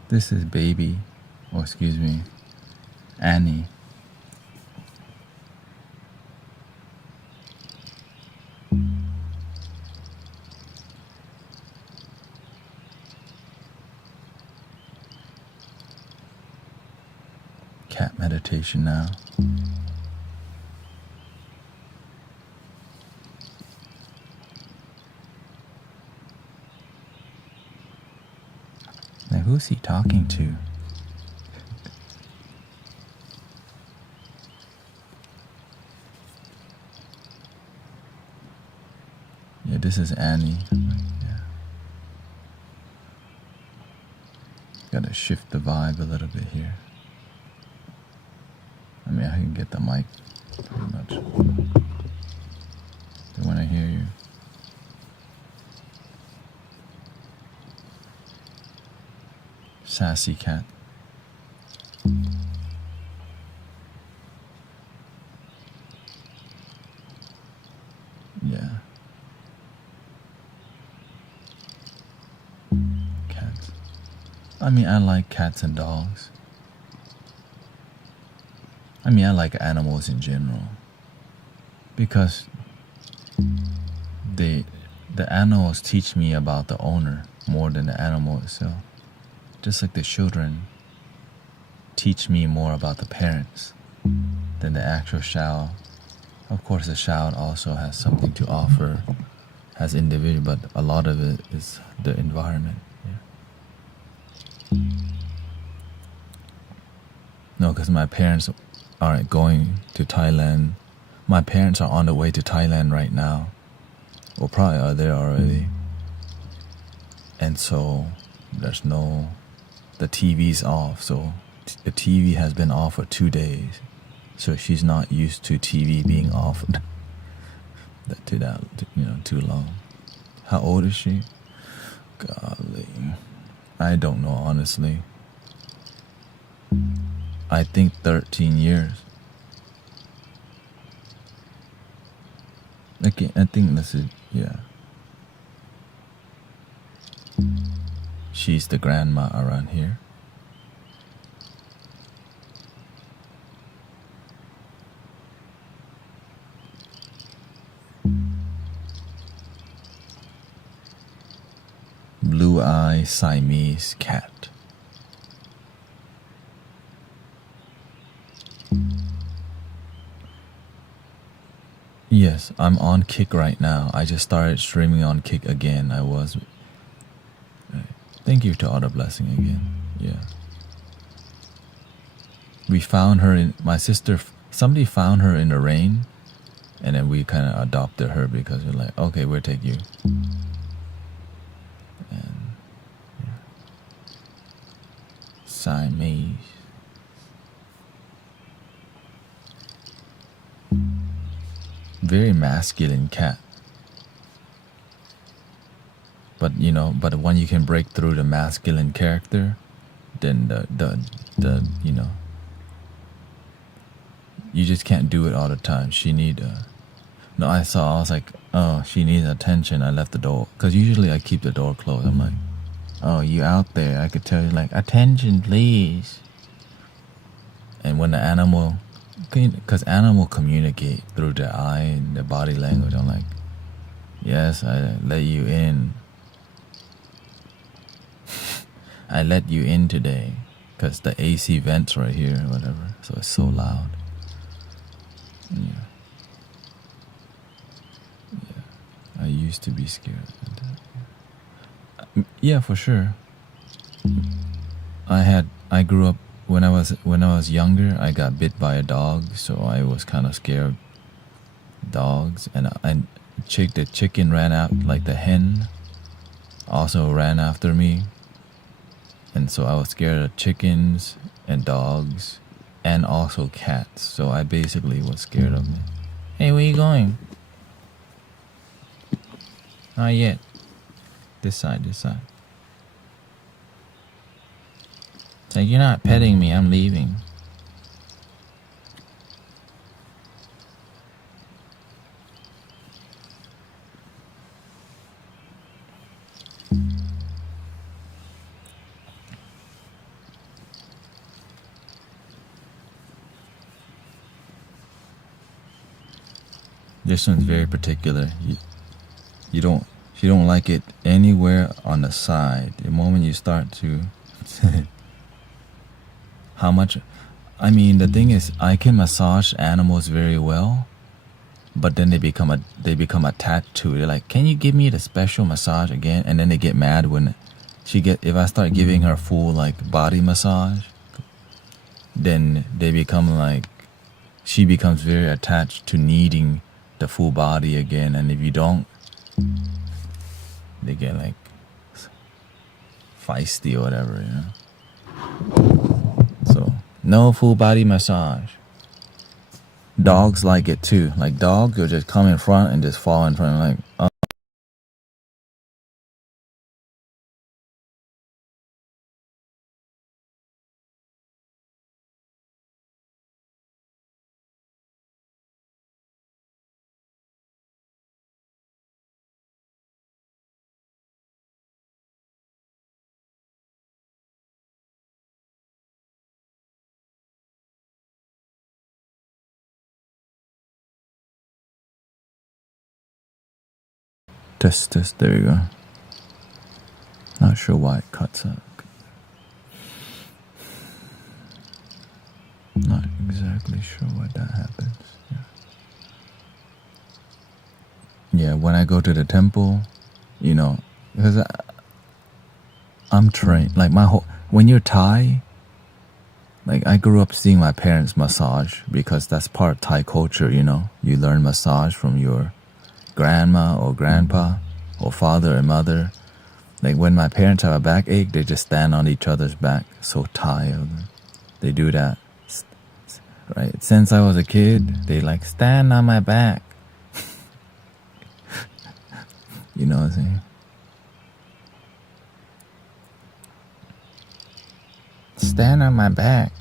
This is baby, or excuse me, Annie. Cat meditation now. Now who's he talking to? Yeah, this is Annie. Yeah. Gotta shift the vibe a little bit here. I mean, I can get the mic pretty much. They want to hear you. Sassy cat. Yeah. Cats. I mean, I like cats and dogs. I mean, I like animals in general. Because the animals teach me about the owner more than the animal itself. Just like the children teach me more about the parents than the actual child. Of course, the child also has something to offer as individual, but a lot of it is the environment. Yeah. No, because my parents aren't going to Thailand. My parents are on the way to Thailand right now. Or probably are there already. And so there's no... The TV's off, so the TV has been off for 2 days. So she's not used to TV being off too long. How old is she? Golly, I don't know, honestly. I think 13 years. Okay, I think this is, yeah. She's the grandma around here. Blue-eye Siamese cat. Yes, I'm on Kick right now. I just started streaming on Kick again. I was... Thank you to all the blessing again. Yeah. We found her in... My sister... Somebody found her in the rain. And then we kind of adopted her because we're like, okay, we'll take you. And... Yeah. Siamese. Very masculine cat. But but when you can break through the masculine character, then the you just can't do it all the time. She need No, I was like, oh, she needs attention. I left the door. Because usually I keep the door closed. I'm like, oh, you out there. I could tell you, like, attention, please. And when the animal, because animal communicate through their eye and their body language, I'm like, yes, I let you in. I let you in today. Because the AC vents right here or whatever. So it's so loud. Yeah. I used to be scared of that. Yeah, for sure. I grew up when I was younger. I got bit by a dog, so I was kind of scared of dogs. And the chicken ran out, like the hen, also ran after me. And so I was scared of chickens and dogs, and also cats. So I basically was scared of them. Hey, where you going? Not yet. This side. It's like, you're not petting me, I'm leaving. This one's very particular. You don't like it anywhere on the side. The moment you start to how much, I mean, the thing is, I can massage animals very well, but then they become attached to it. They're like, can you give me the special massage again? And then they get mad when if I start giving her full like body massage, then they become like, she becomes very attached to needing the full body again. And if you don't, they get like feisty or whatever, you know. So no full body massage. Dogs like it too. Like dogs will just come in front and just fall in front, like, oh. Test, there you go. Not sure why it cuts out. Not exactly sure why that happens. Yeah, when I go to the temple, you know, because I'm trained. Like when you're Thai, like I grew up seeing my parents massage because that's part of Thai culture, you know. You learn massage from your grandma or grandpa or father and mother. Like when my parents have a backache, they just stand on each other's back. So Thai of them. They do that. Right? Since I was a kid, they like stand on my back. You know what I'm saying? Stand on my back.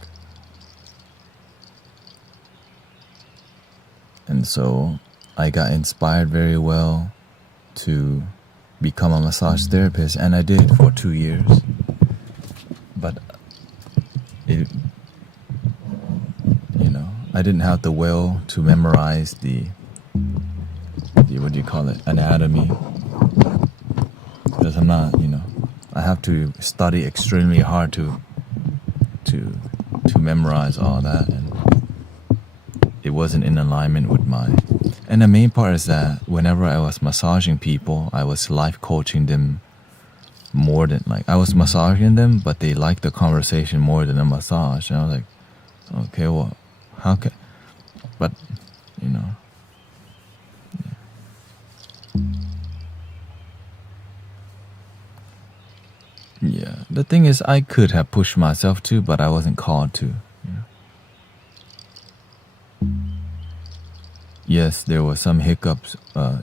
And so I got inspired very well to become a massage therapist, and I did for 2 years. But it, you know, I didn't have the will to memorize the what do you call it, anatomy, because I'm not, you know, I have to study extremely hard to memorize all that, and it wasn't in alignment with my. And the main part is that whenever I was massaging people, I was life coaching them more than, like, I was massaging them, but they liked the conversation more than the massage. And I was like, okay, well, how can, but, you know. Yeah, the thing is, I could have pushed myself to, but I wasn't called to. Yes, there were some hiccups.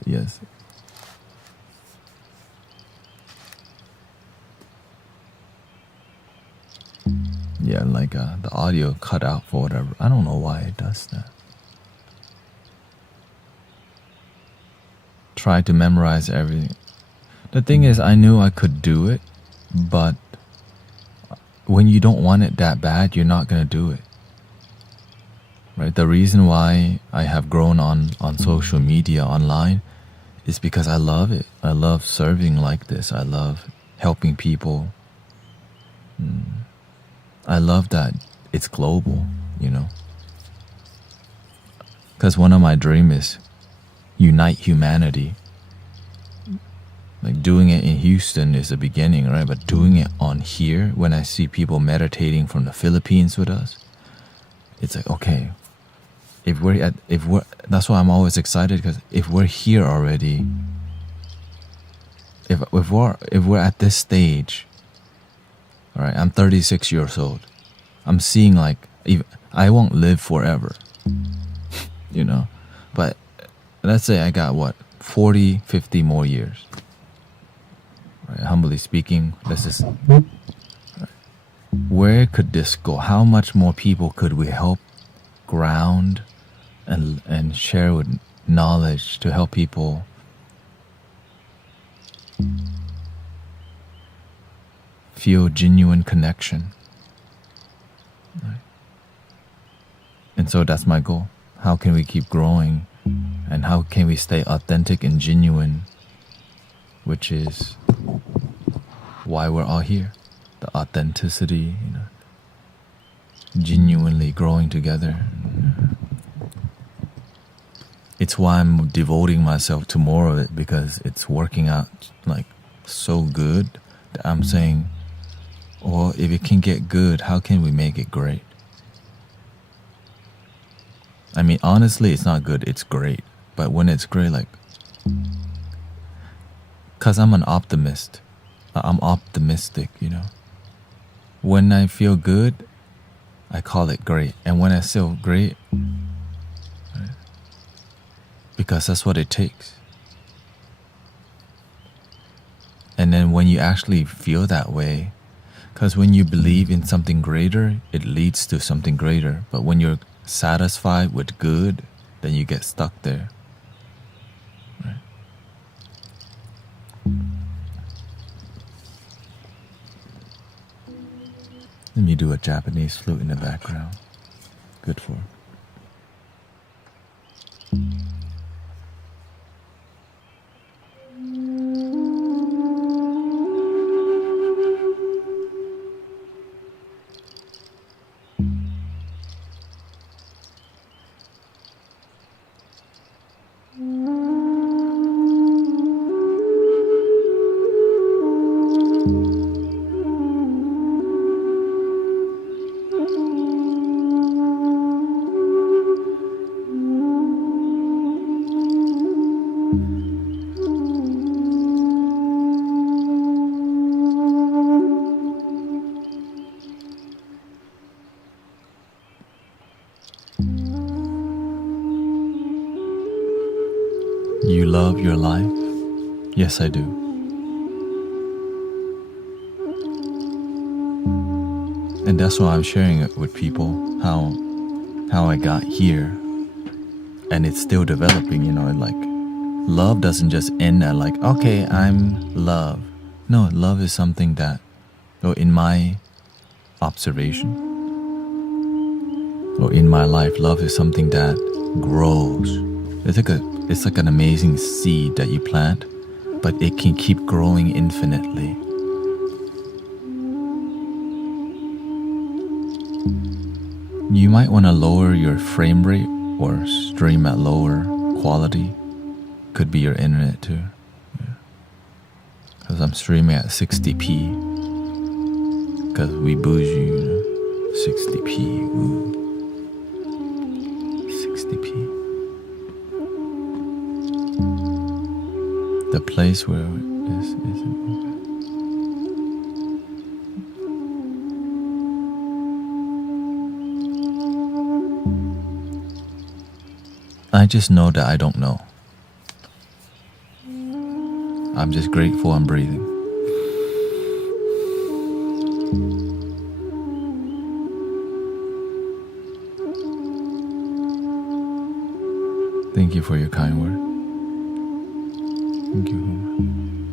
Yes. Yeah, like the audio cut out for whatever. I don't know why it does that. try to memorize everything. The thing is, I knew I could do it, but when you don't want it that bad, you're not going to do it. Right? The reason why I have grown on social media, online, is because I love it. I love serving like this. I love helping people. I love that it's global, you know. Because one of my dreams is unite humanity. Like doing it in Houston is the beginning, right? But doing it on here, when I see people meditating from the Philippines with us, it's like, okay, if we're that's why I'm always excited, because if we're here already, if we're at this stage, all right, I'm 36 years old. I'm seeing like, I won't live forever, you know, but let's say I got 40, 50 more years. Right, humbly speaking, this is, where could this go? How much more people could we help ground and share with knowledge to help people feel genuine connection? Right. And so that's my goal. How can we keep growing, and how can we stay authentic and genuine, which is why we're all here. The authenticity, you know, genuinely growing together. It's why I'm devoting myself to more of it, because it's working out like so good that I'm saying, well, if it can get good, how can we make it great? I mean, honestly, it's not good, it's great. But when it's great, like, because I'm an optimist. I'm optimistic, you know. When I feel good, I call it great. And when I feel great, right, because that's what it takes. And then when you actually feel that way, because when you believe in something greater, it leads to something greater. But when you're satisfied with good, then you get stuck there. Right? Let me do a Japanese flute in the background. Good for. You love your life? Yes, I do. And that's why I'm sharing it with people, how I got here. And it's still developing, you know, like love doesn't just end at like, okay, I'm love. No, love is something that, or in my observation, or in my life, love is something that grows. It's like an amazing seed that you plant, but it can keep growing infinitely. You might want to lower your frame rate or stream at lower quality. Could be your internet too. Because I'm streaming at 60p. Because we bougie, you know. 60p. Ooh. 60p. The place where isn't okay. I just know that I don't know. I'm just grateful I'm breathing. Thank you for your kind word. Thank you, Huma.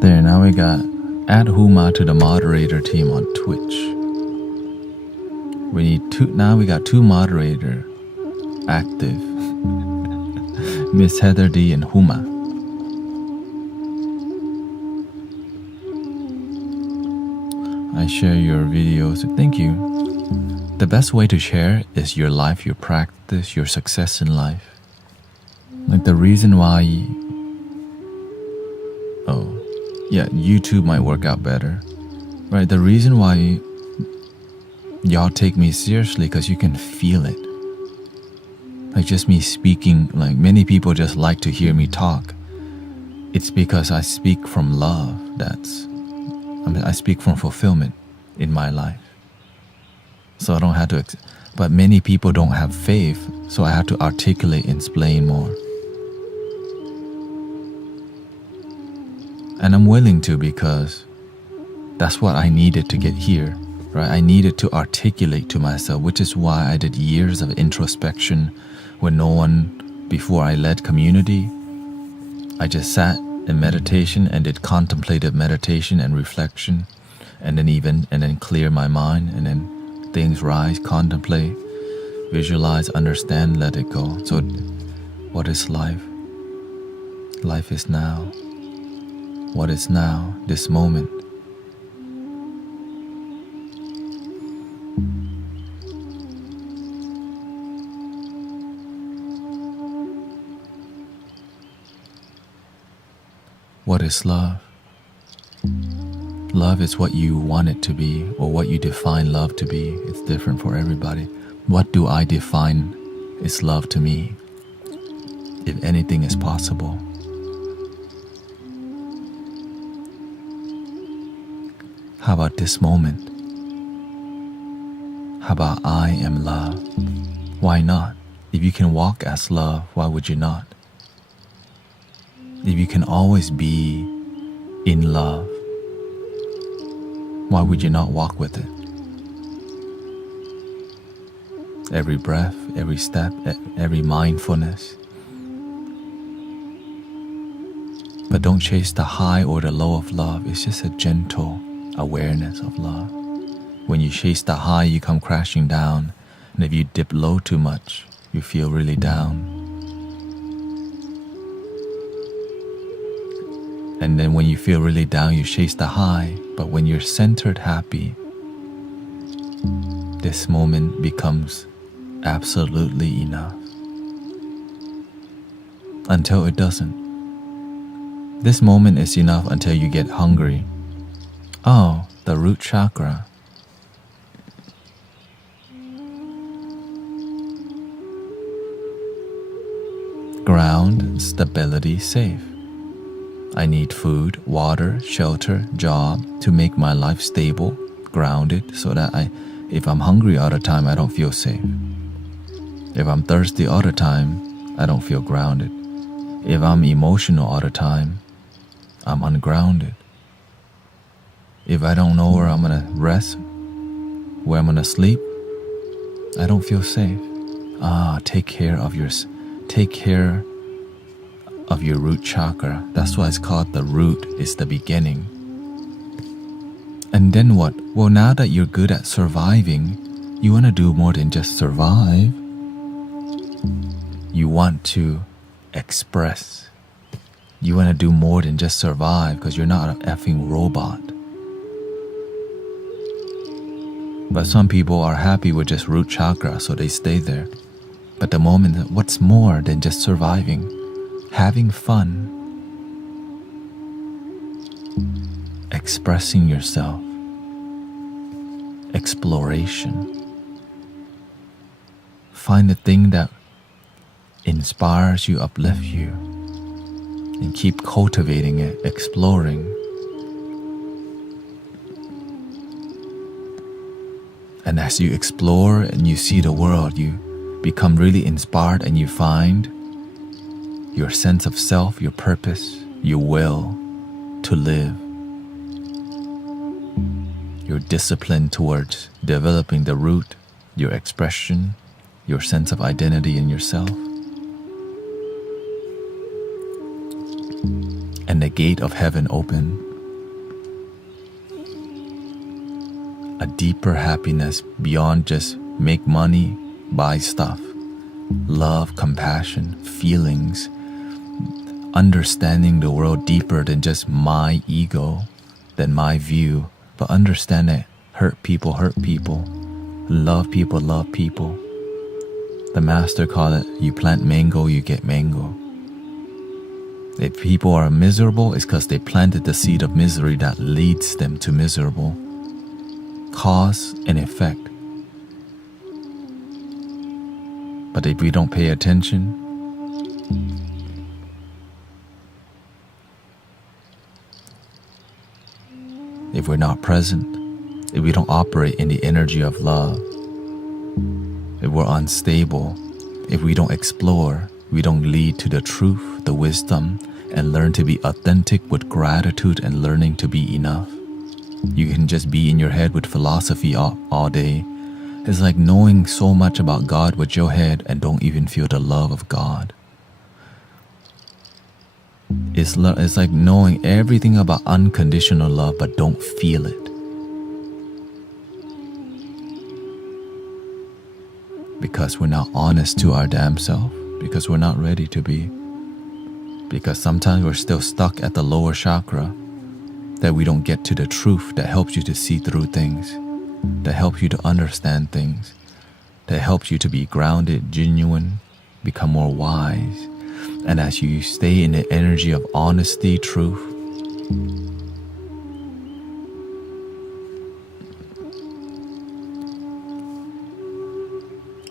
There, now we got add Huma to the moderator team on Twitch. We need two. Now we got 2 moderator active. Miss Heather D and Huma. I share your videos. Thank you. The best way to share is your life, your practice, your success in life. Like the reason why YouTube might work out better, right? The reason why y'all take me seriously because you can feel it. Like just me speaking, like many people just like to hear me talk. It's because I speak from love. I speak from fulfillment in my life. So I don't have to, but many people don't have faith, so I have to articulate and explain more. And I'm willing to because that's what I needed to get here, right? I needed to articulate to myself, which is why I did years of introspection when no one, before I led community. I just sat in meditation and did contemplative meditation and reflection, and then clear my mind, and then things rise, contemplate, visualize, understand, let it go. So what is life? Life is now. What is now, this moment? What is love? Love is what you want it to be, or what you define love to be. It's different for everybody. What do I define is love to me? If anything is possible. How about this moment? How about I am love? Why not? If you can walk as love, why would you not? If you can always be in love, why would you not walk with it? Every breath, every step, every mindfulness. But don't chase the high or the low of love. It's just a gentle awareness of love. When you chase the high, you come crashing down. And if you dip low too much, you feel really down. And then when you feel really down, you chase the high. But when you're centered happy, this moment becomes absolutely enough. Until it doesn't. This moment is enough until you get hungry. Oh, the root chakra. Ground, stability, safe. I need food, water, shelter, job to make my life stable, grounded, so that if I'm hungry all the time, I don't feel safe. If I'm thirsty all the time, I don't feel grounded. If I'm emotional all the time, I'm ungrounded. If I don't know where I'm gonna rest, where I'm gonna sleep, I don't feel safe. Take care of your root chakra. That's why it's called the root. It's the beginning. And then what? Well, now that you're good at surviving, you want to do more than just survive. You want to express. You want to do more than just survive because you're not an effing robot. But some people are happy with just root chakra, so they stay there. But the moment, what's more than just surviving? Having fun, expressing yourself, exploration. Find the thing that inspires you, uplifts you, and keep cultivating it, exploring. And as you explore and you see the world, you become really inspired and you find your sense of self, your purpose, your will to live. your discipline towards developing the root, your expression, your sense of identity in yourself. And the gate of heaven open. A deeper happiness beyond just make money, buy stuff. Love, compassion, feelings, understanding the world deeper than just my ego, than my view, but understand that hurt people, love people. The master called it, you plant mango, you get mango. If people are miserable, it's because they planted the seed of misery that leads them to miserable. Cause and effect. But if we don't pay attention, if we're not present, if we don't operate in the energy of love, if we're unstable, if we don't explore, we don't lead to the truth, the wisdom, and learn to be authentic with gratitude and learning to be enough. You can just be in your head with philosophy all day. It's like knowing so much about God with your head and don't even feel the love of God. It's like knowing everything about unconditional love but don't feel it. Because we're not honest to our damn self. Because we're not ready to be. Because sometimes we're still stuck at the lower chakra, that we don't get to the truth that helps you to see through things, that helps you to understand things, that helps you to be grounded, genuine, become more wise. And as you stay in the energy of honesty, truth,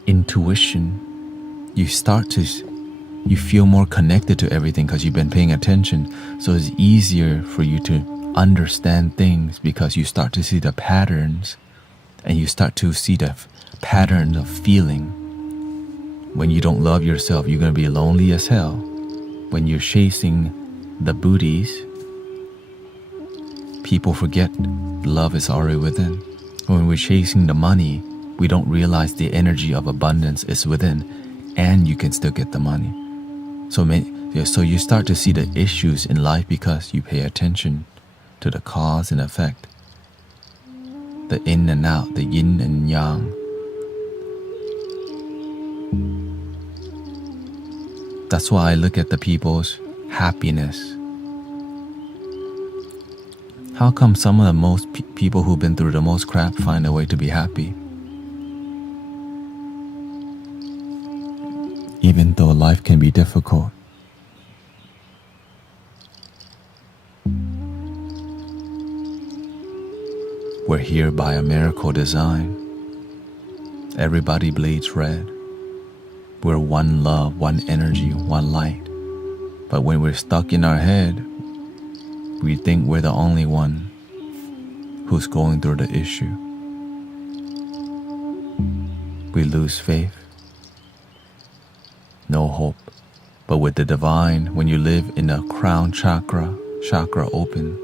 intuition, you feel more connected to everything because you've been paying attention. So it's easier for you to understand things because you start to see the patterns and you start to see the pattern of feeling. When you don't love yourself, you're going to be lonely as hell. When you're chasing the booties, people forget love is already within. When we're chasing the money, we don't realize the energy of abundance is within and you can still get the money. So you start to see the issues in life because you pay attention to the cause and effect, the in and out, the yin and yang. That's why I look at the people's happiness. How come some of the most people who've been through the most crap find a way to be happy? Even though life can be difficult. We're here by a miracle design. Everybody bleeds red. We're one love, one energy, one light. But when we're stuck in our head, we think we're the only one who's going through the issue. We lose faith. No hope. But with the divine, when you live in the crown chakra open,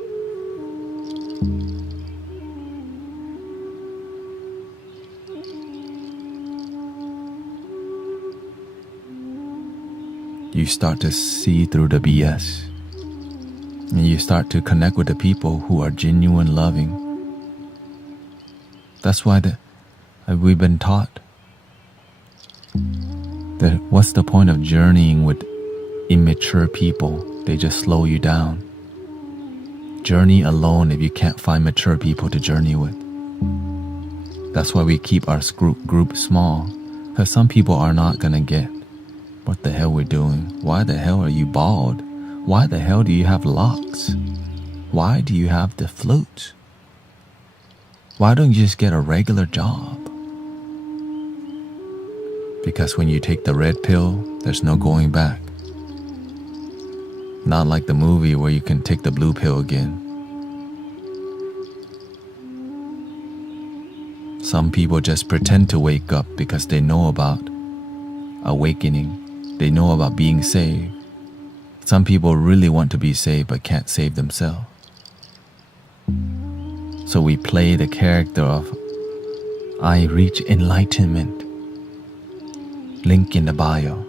you start to see through the BS. And you start to connect with the people who are genuine loving. That's why we've been taught that what's the point of journeying with immature people? They just slow you down. Journey alone if you can't find mature people to journey with. That's why we keep our group small, because some people are not gonna get what the hell we're doing. Why the hell are you bald? Why the hell do you have locks? Why do you have the flute? Why don't you just get a regular job? Because when you take the red pill, there's no going back. Not like the movie where you can take the blue pill again. Some people just pretend to wake up because they know about awakening. They know about being saved. Some people really want to be saved but can't save themselves. So we play the character of I reach enlightenment. Link in the bio.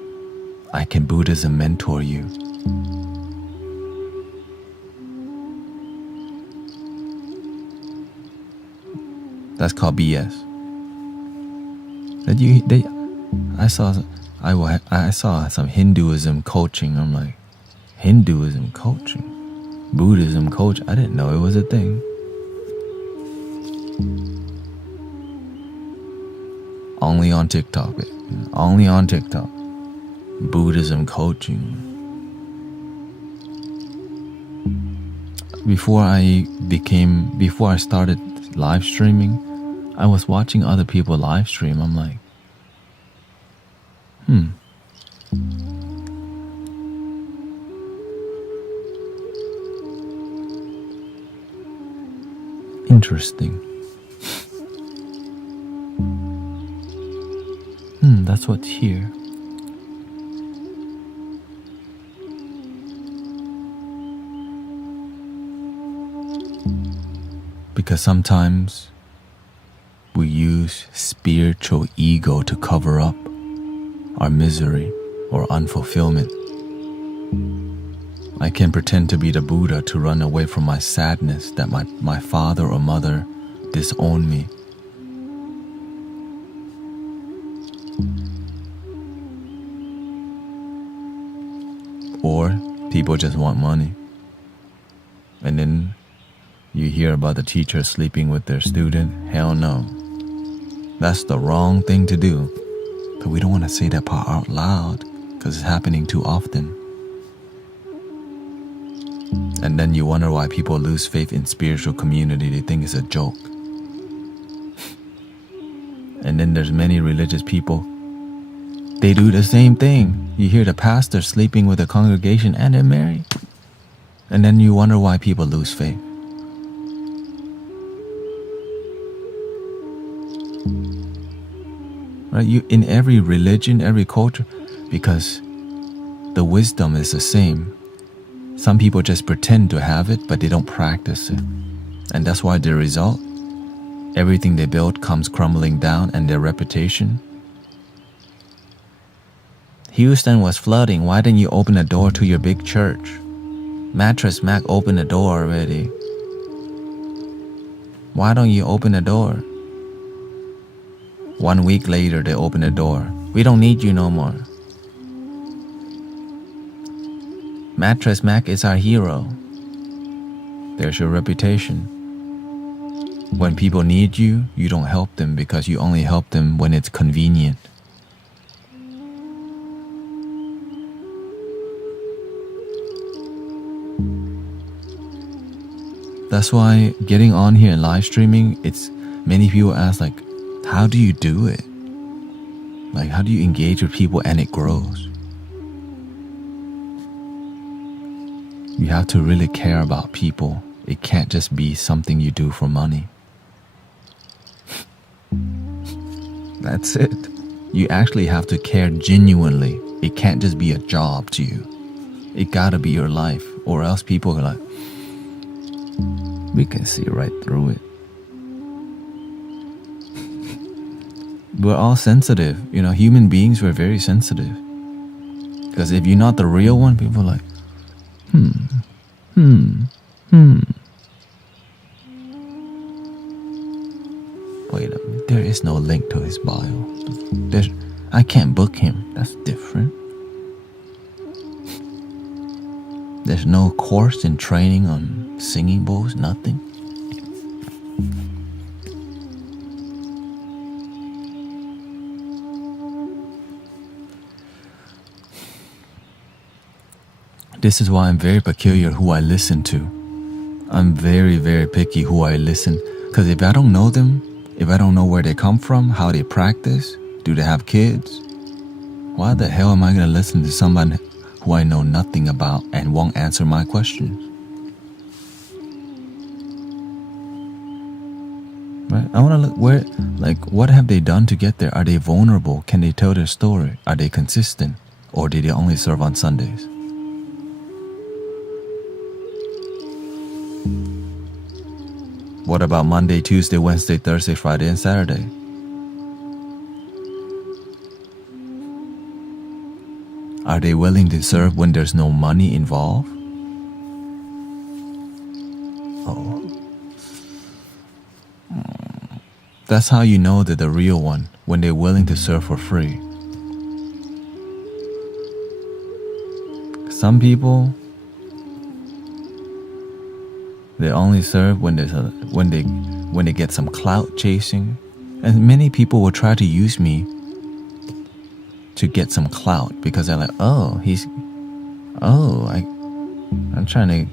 I can Buddhism mentor you. That's called BS. I saw some Hinduism coaching. I'm like, Hinduism coaching, Buddhism coach. I didn't know it was a thing. Only on TikTok. Only on TikTok. Buddhism coaching. Before I started live streaming, I was watching other people live stream. I'm like, interesting. That's what's here. Because sometimes we use spiritual ego to cover up our misery or unfulfillment. I can pretend to be the Buddha to run away from my sadness that my father or mother disowned me. Or people just want money. And then you hear about the teacher sleeping with their student. Hell no. That's the wrong thing to do. But we don't want to say that part out loud because it's happening too often. And then you wonder why people lose faith in spiritual community. They think it's a joke. And then there's many religious people. They do the same thing. You hear the pastor sleeping with the congregation and they're married. And then you wonder why people lose faith. Right? In every religion, every culture, because the wisdom is the same. Some people just pretend to have it, but they don't practice it. And that's why the result, everything they build comes crumbling down, and their reputation. Houston was flooding. Why didn't you open the door to your big church? Mattress Mac opened the door already. Why don't you open the door? 1 week later, they open the door. We don't need you no more. Mattress Mac is our hero. There's your reputation. When people need you, you don't help them because you only help them when it's convenient. That's why getting on here and live streaming, it's many people ask like, how do you do it? Like, how do you engage with people and it grows? You have to really care about people. It can't just be something you do for money. That's it. You actually have to care genuinely. It can't just be a job to you. It gotta be your life, or else people are like, we can see right through it. We're all sensitive. You know, human beings, we're very sensitive. Because if you're not the real one, people are like, Wait a minute, there is no link to his bio. I can't book him. That's different. There's no course in training on singing bowls, nothing. This is why I'm very peculiar who I listen to. I'm very, very picky who I listen. Because if I don't know them, if I don't know where they come from, how they practice, do they have kids? Why the hell am I going to listen to someone who I know nothing about and won't answer my questions? Right? I want to look where, like, what have they done to get there? Are they vulnerable? Can they tell their story? Are they consistent? Or do they only serve on Sundays? What about Monday, Tuesday, Wednesday, Thursday, Friday, and Saturday? Are they willing to serve when there's no money involved? Oh. That's how you know that the real one, when they're willing to serve for free. Some people, they only serve when they get some clout chasing, and many people will try to use me to get some clout because they're like, I'm trying to.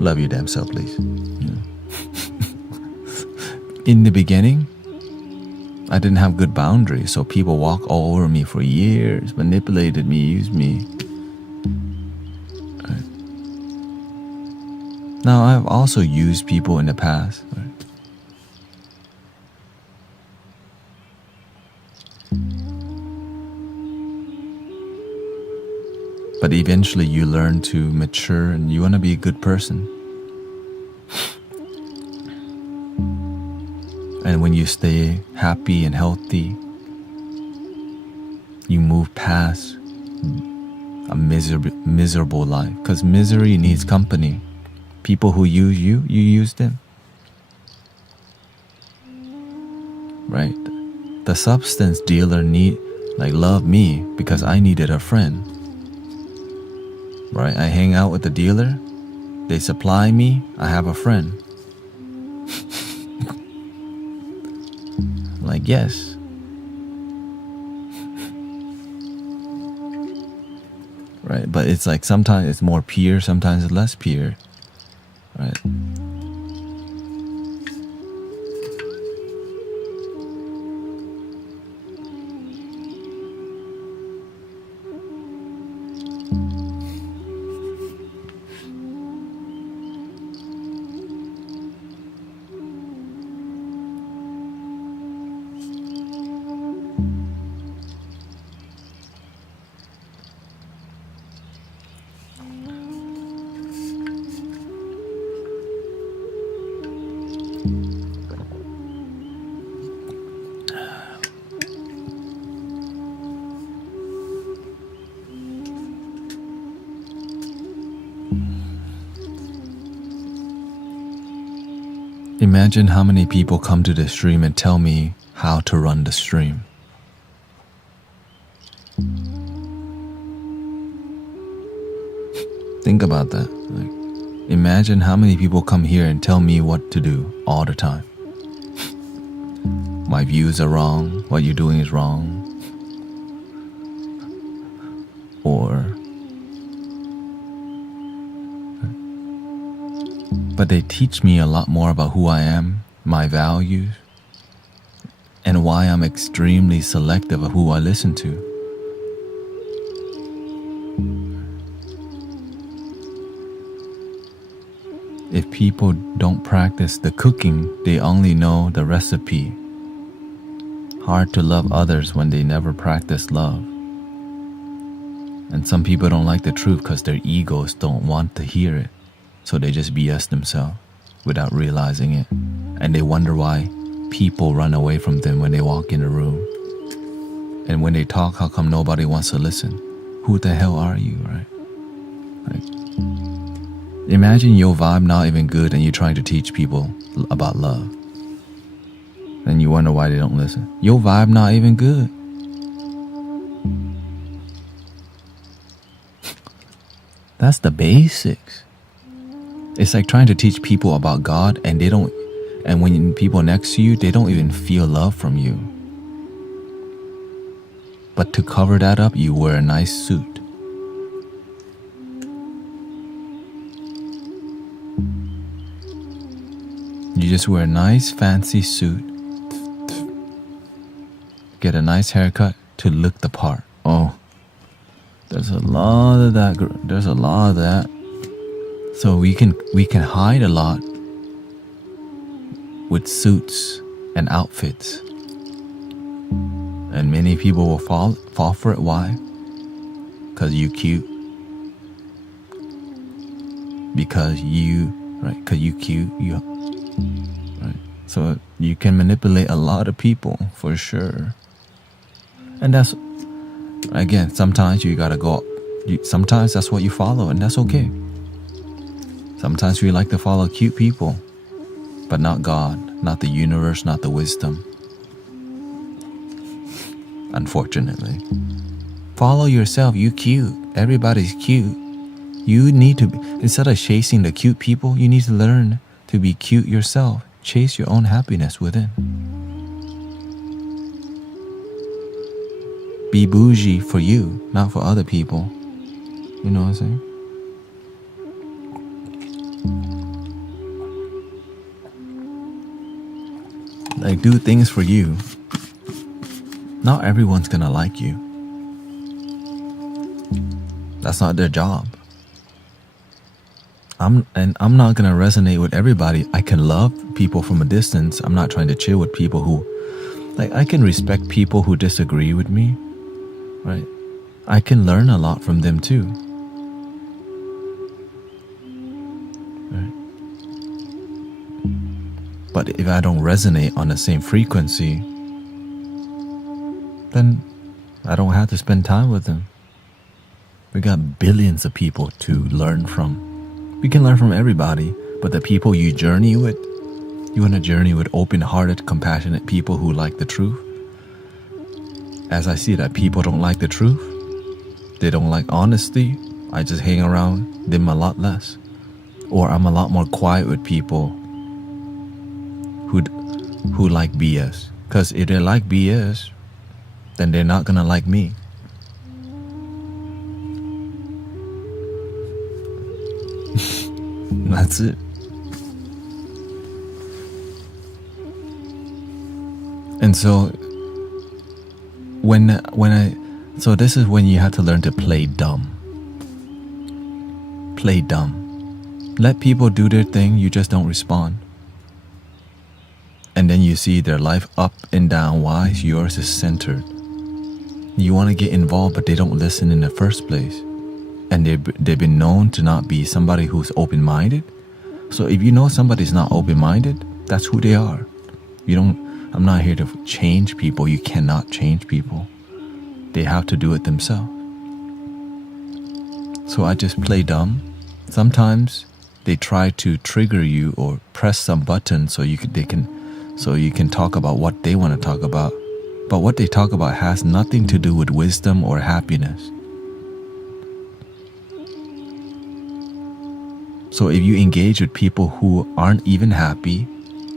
Love your damn self, please. Yeah. In the beginning, I didn't have good boundaries, so people walked all over me for years, manipulated me, used me. Right. Now, I've also used people in the past. Right. But eventually you learn to mature and you want to be a good person. And when you stay happy and healthy, you move past a miserable life. Because misery needs company. People who use you, you use them. Right? The substance dealer loved me because I needed a friend. Right? I hang out with the dealer, they supply me, I have a friend. Like, yes. Right? But it's like sometimes it's more pure, sometimes it's less pure. Right? Imagine how many people come to the stream and tell me how to run the stream. Think about that. Like, imagine how many people come here and tell me what to do all the time. My views are wrong, what you're doing is wrong. But they teach me a lot more about who I am, my values, and why I'm extremely selective of who I listen to. If people don't practice the cooking, they only know the recipe. Hard to love others when they never practice love. And some people don't like the truth because their egos don't want to hear it. So they just BS themselves without realizing it. And they wonder why people run away from them when they walk in the room. And when they talk, how come nobody wants to listen? Who the hell are you, right? Like, imagine your vibe not even good and you're trying to teach people about love. And you wonder why they don't listen. Your vibe not even good. That's the basics. It's like trying to teach people about God and when people next to you, they don't even feel love from you. But to cover that up, you wear a nice suit. You just wear a nice fancy suit, get a nice haircut to look the part. Oh, there's a lot of that. There's a lot of that. So we can hide a lot with suits and outfits. And many people will fall for it. Why? because you cute. Because you cute, right? So you can manipulate a lot of people for sure. And that's, again, sometimes you gotta go, sometimes that's what you follow, and that's okay. Sometimes we like to follow cute people, but not God, not the universe, not the wisdom. Unfortunately. Follow yourself, you cute. Everybody's cute. You need to, instead of chasing the cute people, you need to learn to be cute yourself. Chase your own happiness within. Be bougie for you, not for other people. You know what I'm saying? Like, do things for you. Not everyone's gonna like you. That's not their job. I'm not gonna resonate with everybody. I can love people from a distance. I'm not trying to chill with people who, like, I can respect people who disagree with me, right? I can learn a lot from them too, right? But if I don't resonate on the same frequency, then I don't have to spend time with them. We got billions of people to learn from. We can learn from everybody, but the people you journey with, you want to journey with open-hearted, compassionate people who like the truth. As I see that people don't like the truth, they don't like honesty, I just hang around them a lot less. Or I'm a lot more quiet with people who like BS. Because if they like BS, then they're not gonna like me. That's it. And so so this is when you have to learn to play dumb. Play dumb. Let people do their thing, you just don't respond. And then you see their life up and down. Why? Yours is centered. You want to get involved, but they don't listen in the first place. And they've been known to not be somebody who's open-minded. So if you know somebody's not open-minded, that's who they are. I'm not here to change people. You cannot change people. They have to do it themselves. So I just play dumb. Sometimes they try to trigger you or press some button so you can talk about what they want to talk about. But what they talk about has nothing to do with wisdom or happiness. So if you engage with people who aren't even happy,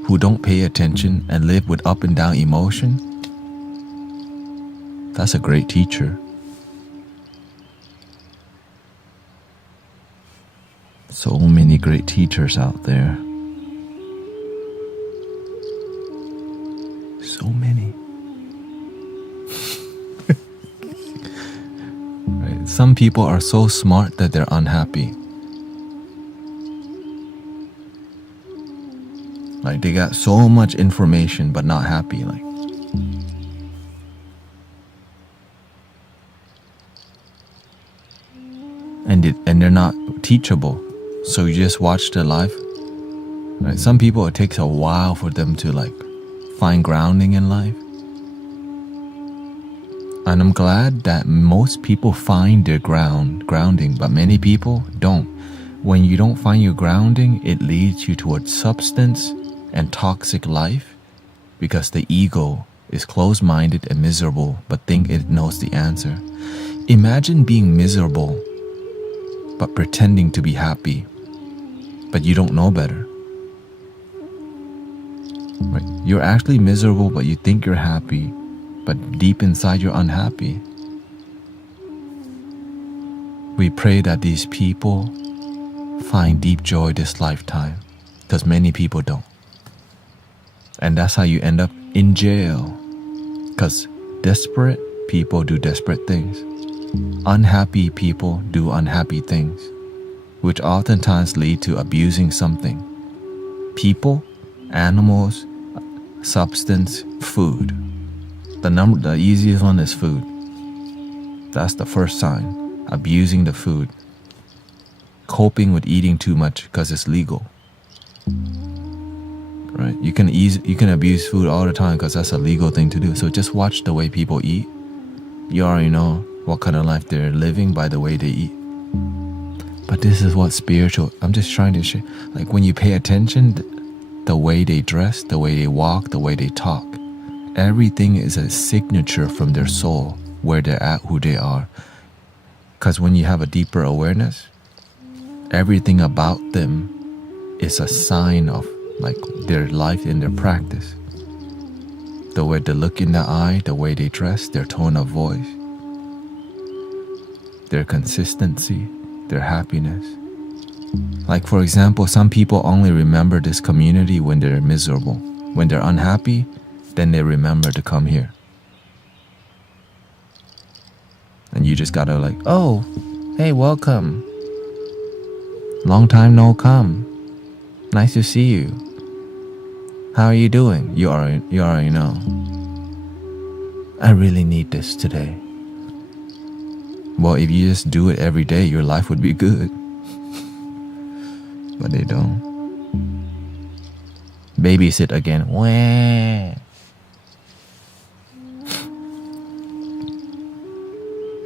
who don't pay attention and live with up and down emotion, that's a great teacher. So many great teachers out there. So many. Right. Some people are so smart that they're unhappy. Like, they got so much information but not happy. Like, and they're not teachable. So you just watch their life. Right? Some people, it takes a while for them to like find grounding in life. And I'm glad that most people find their grounding, but many people don't. When you don't find your grounding, it leads you towards substance and toxic life because the ego is closed-minded and miserable but think it knows the answer. Imagine being miserable but pretending to be happy, but you don't know better. Right? You're actually miserable but you think you're happy, but deep inside you're unhappy. We pray that these people find deep joy this lifetime, because many people don't. And that's how you end up in jail, because desperate people do desperate things. Unhappy people do unhappy things, which oftentimes lead to abusing something. People, animals, substance, food. The easiest one is food. That's the first sign. abusing the food, coping with eating too much because it's legal. Right? You can abuse food all the time because that's a legal thing to do. So just watch the way people eat. You already know what kind of life they're living by the way they eat. But this is what spiritual, I'm just trying to share. Like when you pay attention, the way they dress, the way they walk, the way they talk, everything is a signature from their soul, where they're at, who they are. Because when you have a deeper awareness, everything about them is a sign of like their life and their practice. The way they look in the eye, the way they dress, their tone of voice, their consistency, their happiness. Like for example, some people only remember this community when they're miserable. When they're unhappy, then they remember to come here. And you just gotta like, oh, hey, welcome. Long time no come. Nice to see you. How are you doing? You already know. I really need this today. Well, if you just do it every day, your life would be good. But they don't. Babysit again. Wah.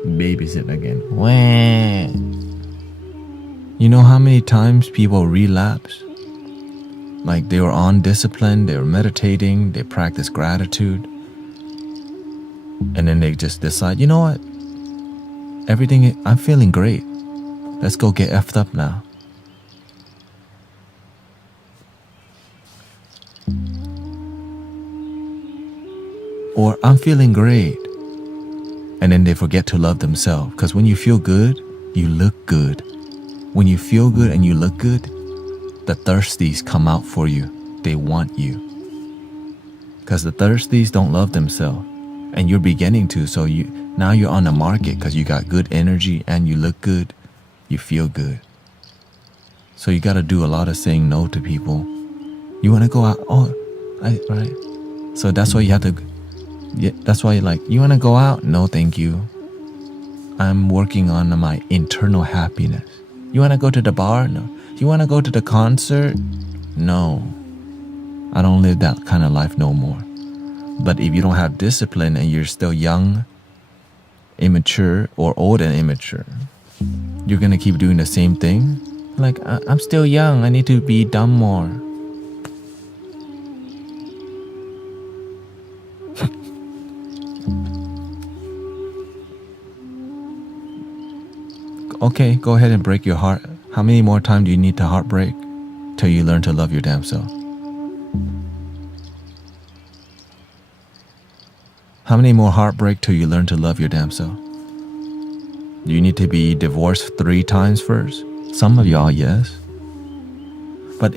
Babysit again. Wah. You know how many times people relapse? Like they were on discipline, they were meditating, they practice gratitude. And then they just decide, you know what? I'm feeling great. Let's go get effed up now. Or I'm feeling great. And then they forget to love themselves. Because when you feel good, you look good. When you feel good and you look good, the thirsties come out for you. They want you. Because the thirsties don't love themselves. And you're beginning to, so now you're on the market because you got good energy and you look good, you feel good. So you got to do a lot of saying no to people. You want to go out? Right. So that's why you have to, that's why you're like, you want to go out? No, thank you. I'm working on my internal happiness. You want to go to the bar? No. You want to go to the concert? No. I don't live that kind of life no more. But if you don't have discipline and you're still young, immature, or old and immature, you're going to keep doing the same thing. Like, I'm still young. I need to be dumb more. Okay, go ahead and break your heart. How many more times do you need to heartbreak till you learn to love your damn self? How many more heartbreak till you learn to love your damn self? Do you need to be divorced 3 times first? Some of y'all, yes. But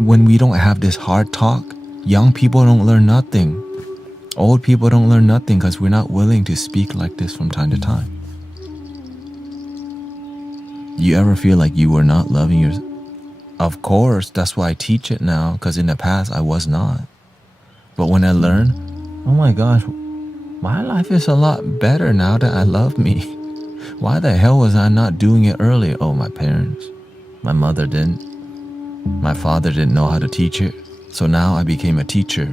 when we don't have this hard talk, young people don't learn nothing. Old people don't learn nothing because we're not willing to speak like this from time to time. You ever feel like you were not loving yourself? Of course, that's why I teach it now, because in the past I was not. But when I learned, oh my gosh, my life is a lot better now that I love me. Why the hell was I not doing it earlier? Oh, my parents. My mother didn't. My father didn't know how to teach it. So now I became a teacher.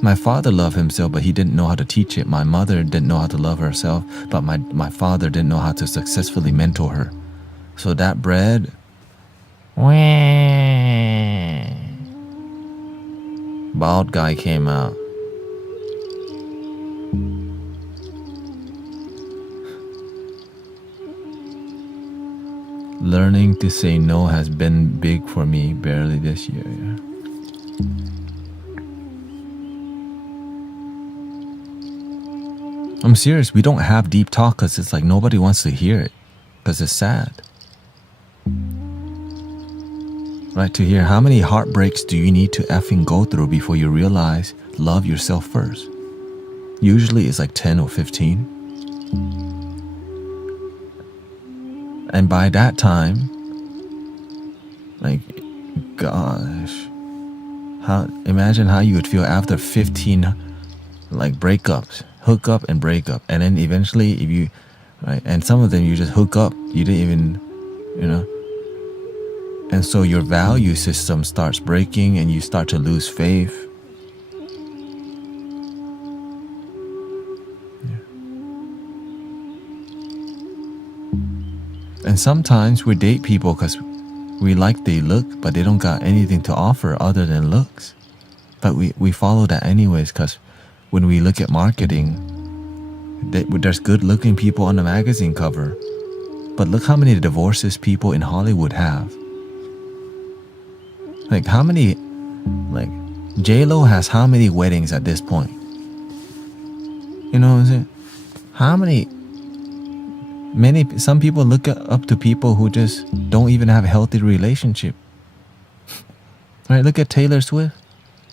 My father loved himself, but he didn't know how to teach it. My mother didn't know how to love herself, but my father didn't know how to successfully mentor her. So that bread, bald guy came out. Learning to say no has been big for me barely this year. Yeah. I'm serious, we don't have deep talk because it's like nobody wants to hear it because it's sad. Right, to hear how many heartbreaks do you need to effing go through before you realize love yourself first? Usually it's like 10 or 15. And by that time, like, gosh, imagine how you would feel after 15 like breakups, hook up and break up. And then eventually if you right? And some of them you just hook up. You didn't even, you know. And so your value system starts breaking and you start to lose faith. And sometimes we date people because we like they look, but they don't got anything to offer other than looks. But we follow that anyways because when we look at marketing, there's good looking people on the magazine cover. But look how many divorces people in Hollywood have. Like how many, like J-Lo has how many weddings at this point? You know what I'm saying? How many? Some people look up to people who just don't even have a healthy relationship. Right? Look at Taylor Swift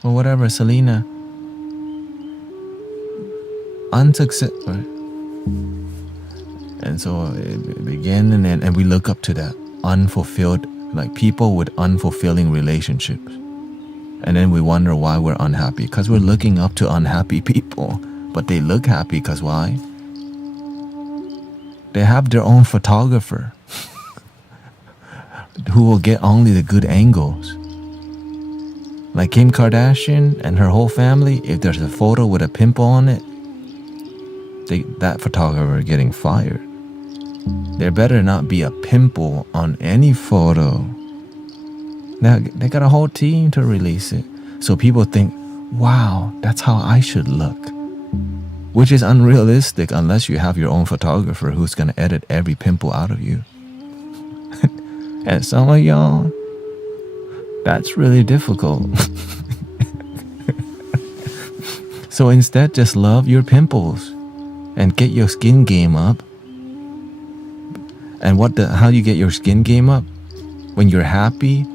or whatever, Selena. Unsuccessful. Right? And so it began and we look up to that unfulfilled, like people with unfulfilling relationships. And then we wonder why we're unhappy. Because we're looking up to unhappy people. But they look happy because why? They have their own photographer who will get only the good angles. Like Kim Kardashian and her whole family, if there's a photo with a pimple on it, that photographer is getting fired. There better not be a pimple on any photo. Now, they got a whole team to release it. So people think, wow, that's how I should look. Which is unrealistic unless you have your own photographer who's going to edit every pimple out of you. And some of y'all, that's really difficult. So instead, just love your pimples and get your skin game up. And how do you get your skin game up? When you're happy,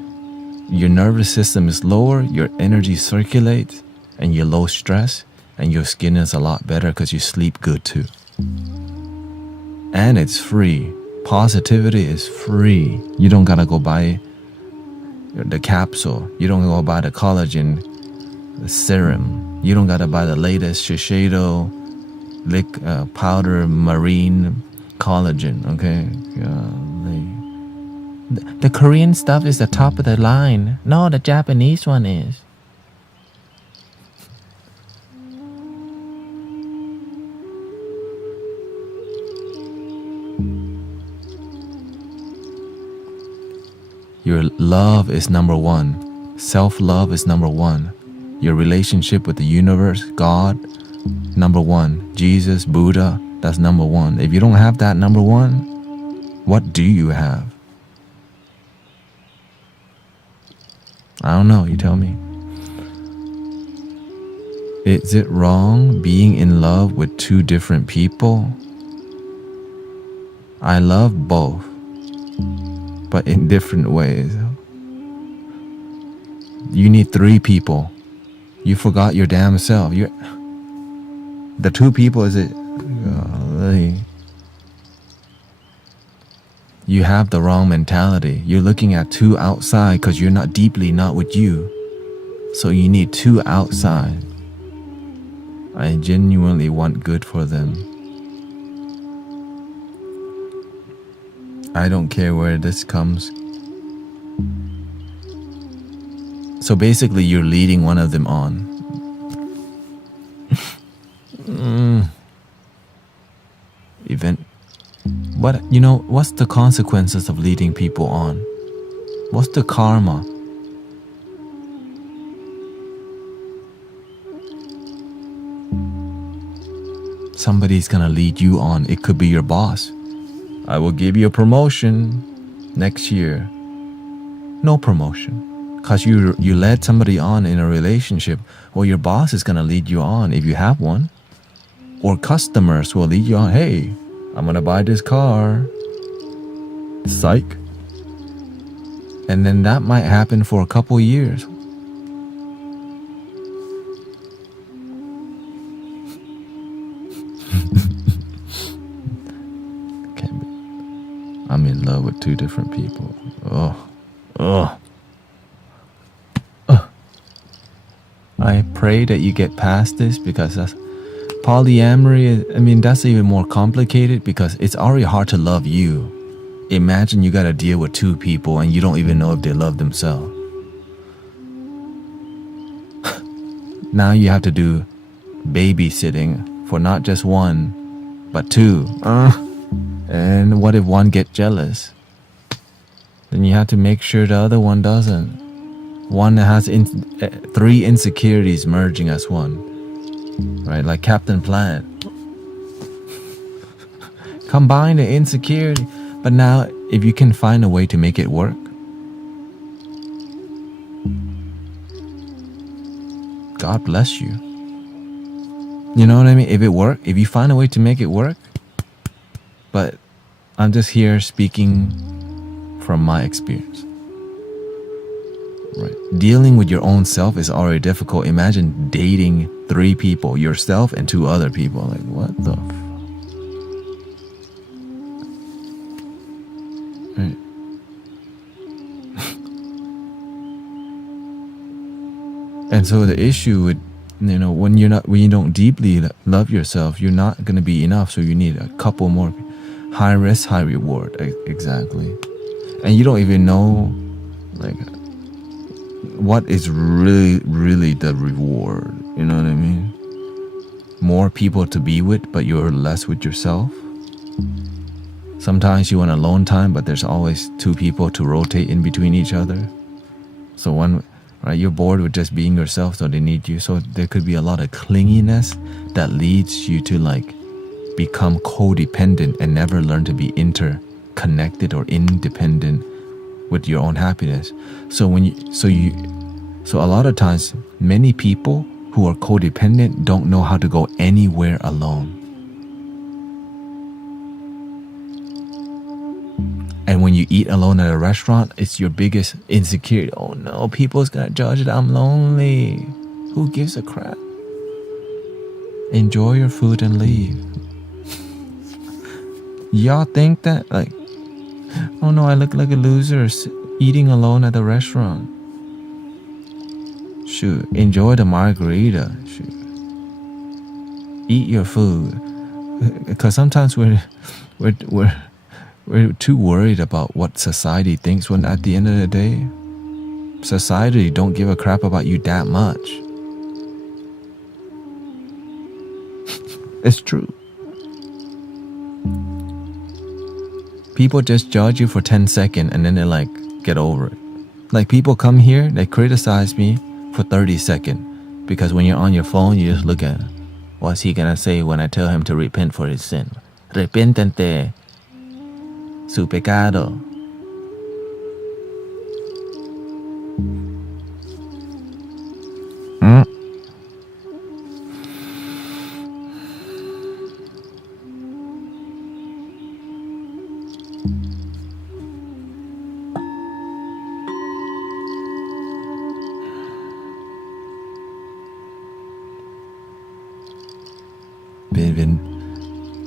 your nervous system is lower, your energy circulates, and you're low stress. And your skin is a lot better because you sleep good too. And it's free. Positivity is free. You don't gotta go buy the capsule. You don't go buy the collagen serum. You don't gotta buy the latest Shiseido powder marine collagen. Okay, the Korean stuff is the top of the line. No, the Japanese one is. Your love is number one. Self-love is number one. Your relationship with the universe, God, number one. Jesus, Buddha, that's number one. If you don't have that number one, what do you have? I don't know, you tell me. Is it wrong being in love with two different people? I love both, but in different ways. You need three people. You forgot your damn self. The two people is it? You have the wrong mentality. You're looking at two outside because you're not with you. So you need two outside. I genuinely want good for them. I don't care where this comes. So basically you're leading one of them on. What's the consequences of leading people on? What's the karma? Somebody's gonna lead you on. It could be your boss. I will give you a promotion next year. No promotion. Because you led somebody on in a relationship. Or your boss is gonna lead you on if you have one. Or customers will lead you on. Hey, I'm gonna buy this car. Psych. And then that might happen for a couple years. I'm in love with two different people. I pray that you get past this because Polyamory, I mean, that's even more complicated because it's already hard to love you. Imagine you gotta deal with two people and you don't even know if they love themselves. Now you have to do babysitting for not just one, but two. And what if one gets jealous? Then you have to make sure the other one doesn't. One that has three insecurities merging as one. Right, like Captain Planet. Combine the insecurity. But now, if you can find a way to make it work, God bless you. You know what I mean? If it works, if you find a way to make it work. But I'm just here speaking from my experience. Right. Dealing with your own self is already difficult. Imagine dating three people, yourself and two other people. Like, what the right. And so the issue with, when you don't deeply love yourself, you're not going to be enough. So you need a couple more. High risk, high reward. Exactly. And you don't even know, like, what is really the reward. You know what I mean? More people to be with, but you're less with yourself. Sometimes you want alone time, but there's always two people to rotate in between each other. So one, right, you're bored with just being yourself, so they need you. So there could be a lot of clinginess that leads you to like become codependent and never learn to be interconnected or independent with your own happiness. So a lot of times, many people who are codependent don't know how to go anywhere alone. And when you eat alone at a restaurant, it's your biggest insecurity. Oh no, people's gonna judge that I'm lonely. Who gives a crap? Enjoy your food and leave. Y'all think that, like, oh no, I look like a loser eating alone at the restaurant. Shoot, enjoy the margarita. Shoot. Eat your food. Because sometimes we're too worried about what society thinks when at the end of the day, society don't give a crap about you that much. It's true. People just judge you for 10 seconds and then they're like, get over it. Like people come here, they criticize me for 30 seconds. Because when you're on your phone, you just look at, what's he gonna say when I tell him to repent for his sin? Repéntete su pecado.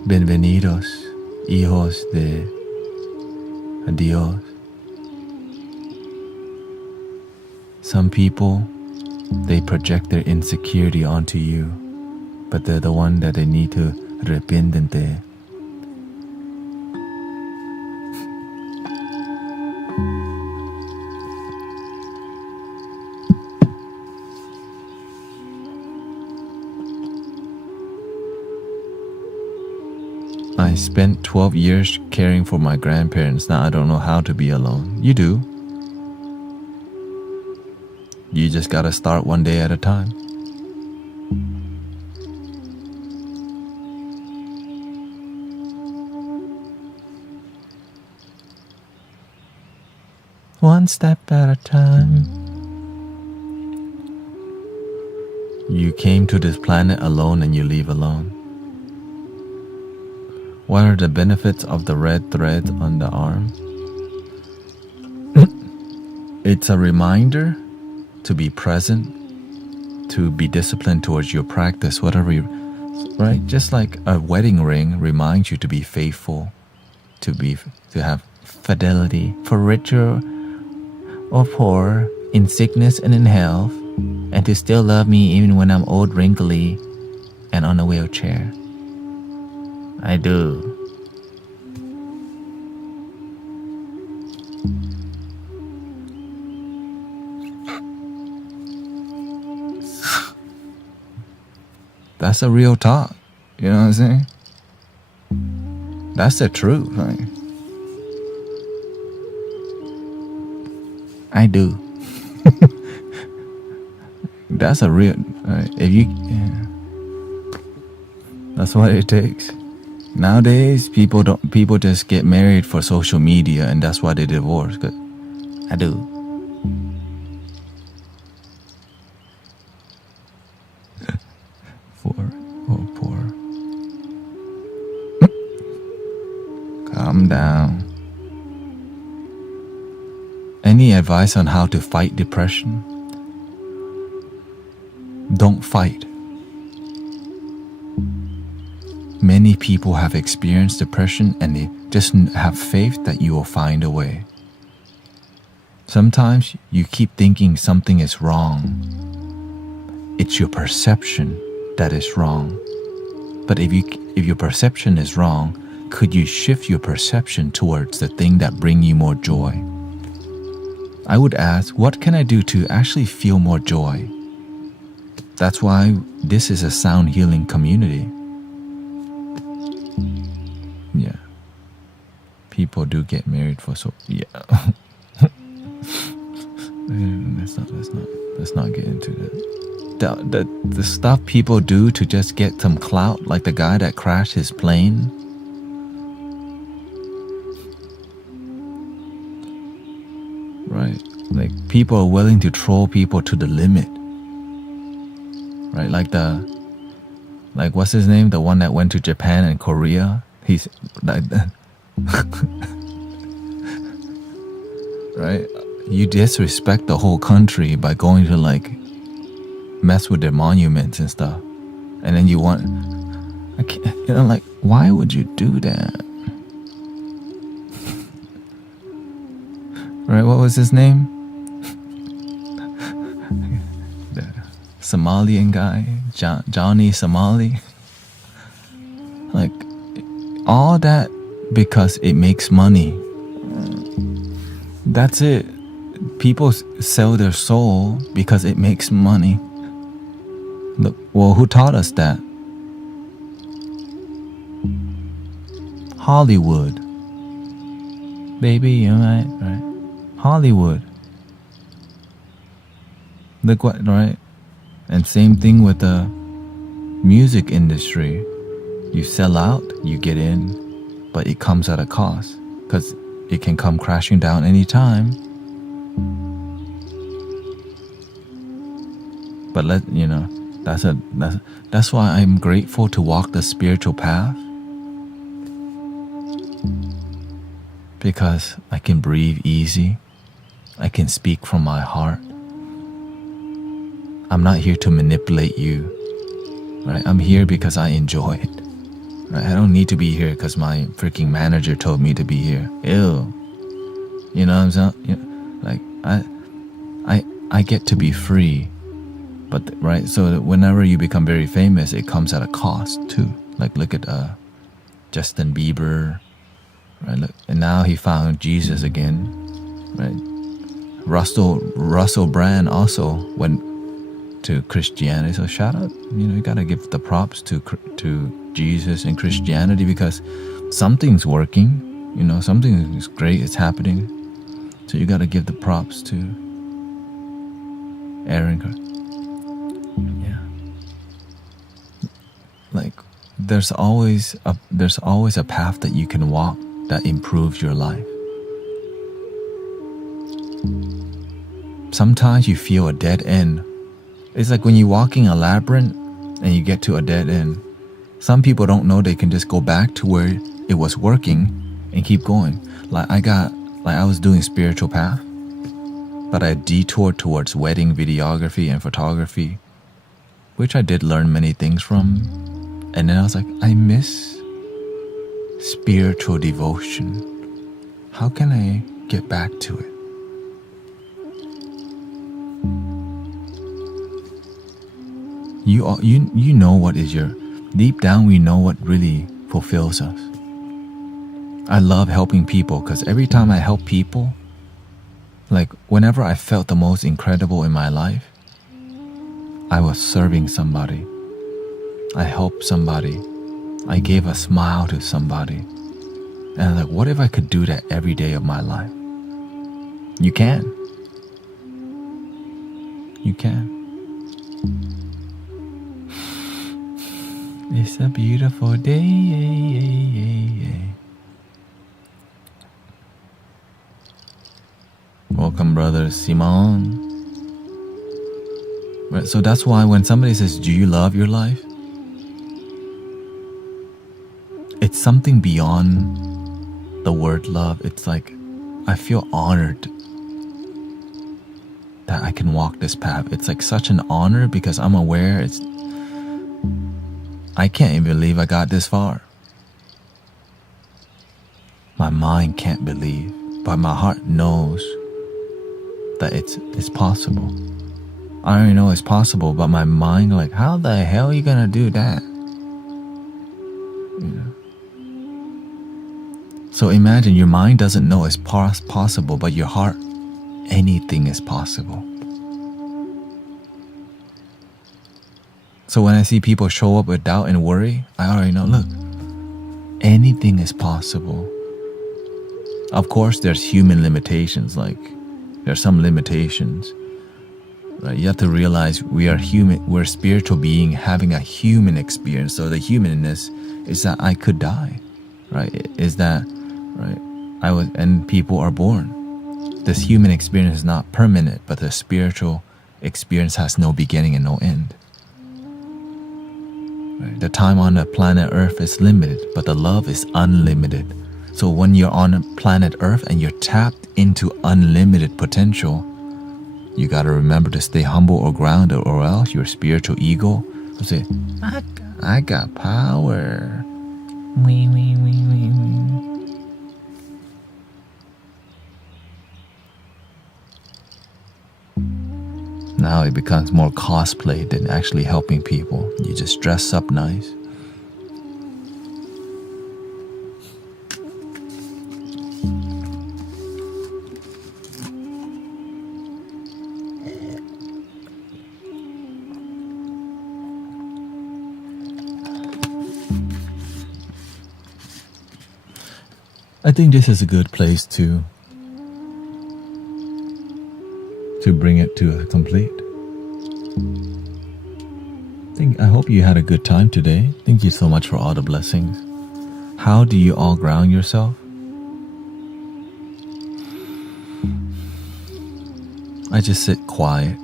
Bienvenidos, hijos de Dios. Some people, they project their insecurity onto you, but they're the one that they need to arrepiéntete. I spent 12 years caring for my grandparents. Now I don't know how to be alone. You do. You just gotta start one day at a time. One step at a time. You came to this planet alone and you leave alone. What are the benefits of the red thread on the arm? It's a reminder to be present, to be disciplined towards your practice, whatever you, right? Just like a wedding ring reminds you to be faithful, to have fidelity for richer or poor, in sickness and in health, and to still love me even when I'm old, wrinkly, and on a wheelchair. I do. That's a real talk. You know what I'm saying? That's the truth. Right? I do. That's a real. If you, that's what it takes. Nowadays, people just get married for social media, and that's why they divorce. Cause I do. Poor. Calm down. Any advice on how to fight depression? Don't fight. Many people have experienced depression and they just have faith that you will find a way. Sometimes you keep thinking something is wrong. It's your perception that is wrong. But if your perception is wrong, could you shift your perception towards the thing that brings you more joy? I would ask, what can I do to actually feel more joy? That's why this is a sound healing community. Yeah. People do get married for yeah. Let's not get into that. The stuff people do to just get some clout, like the guy that crashed his plane. Right. Like people are willing to troll people to the limit. Right? Like what's his name? The one that went to Japan and Korea. He's like right? You disrespect the whole country by going to like mess with their monuments and stuff. And then you want like why would you do that? Right, what was his name? The Somalian guy, Johnny Somali. Like, all that because it makes money. That's it. People sell their soul because it makes money. Look, well, who taught us that? Hollywood. Baby, you right? Hollywood. Look what, right? And same thing with the music industry. You sell out, you get in, but it comes at a cost because it can come crashing down anytime. But that's why I'm grateful to walk the spiritual path, because I can breathe easy. I can speak from my heart. I'm not here to manipulate you, right? I'm here because I enjoy it, right? I don't need to be here because my freaking manager told me to be here. Ew. You know what I'm saying? Like, I get to be free, but, right? So that whenever you become very famous, it comes at a cost too. Like, look at Justin Bieber, right? Look, and now he found Jesus again, right? Russell Brand also went to Christianity. So shout out, you gotta give the props to Jesus and Christianity, because something's working, something is great, it's happening. So you gotta give the props to Aaron. Yeah. Like there's always a path that you can walk that improves your life. Sometimes you feel a dead end. It's like when you're walking a labyrinth and you get to a dead end. Some people don't know they can just go back to where it was working and keep going. Like I was doing spiritual path, but I detoured towards wedding videography and photography, which I did learn many things from. And then I was like, I miss spiritual devotion. How can I get back to it? You know what is your deep down we know what really fulfills us. I love helping people because every time I help people, like whenever I felt the most incredible in my life, I was serving somebody. I helped somebody. I gave a smile to somebody. And I'm like, what if I could do that every day of my life? You can. You can. It's a beautiful day. Welcome, brother Simon. Right, so that's why when somebody says, do you love your life? It's something beyond the word love. It's like, I feel honored that I can walk this path. It's like such an honor because I'm aware I can't even believe I got this far. My mind can't believe, but my heart knows that it's possible. I already know it's possible, but my mind like, how the hell are you gonna do that? You know? So imagine your mind doesn't know it's possible, but your heart, anything is possible. So when I see people show up with doubt and worry, I already know, look, anything is possible. Of course, there's human limitations, like there's some limitations. Right? You have to realize we are human, we're a spiritual being having a human experience. So the humanness is that I could die, right? Is that, right? And people are born. This human experience is not permanent, but the spiritual experience has no beginning and no end. Right? The time on the planet Earth is limited, but the love is unlimited. So when you're on planet Earth and you're tapped into unlimited potential, you gotta remember to stay humble or grounded, or else your spiritual ego will say, I got power. Wee. Now it becomes more cosplay than actually helping people. You just dress up nice. I think this is a good place to bring it to a complete. I hope you had a good time today. Thank you so much for all the blessings. How do you all ground yourself? I just sit quiet.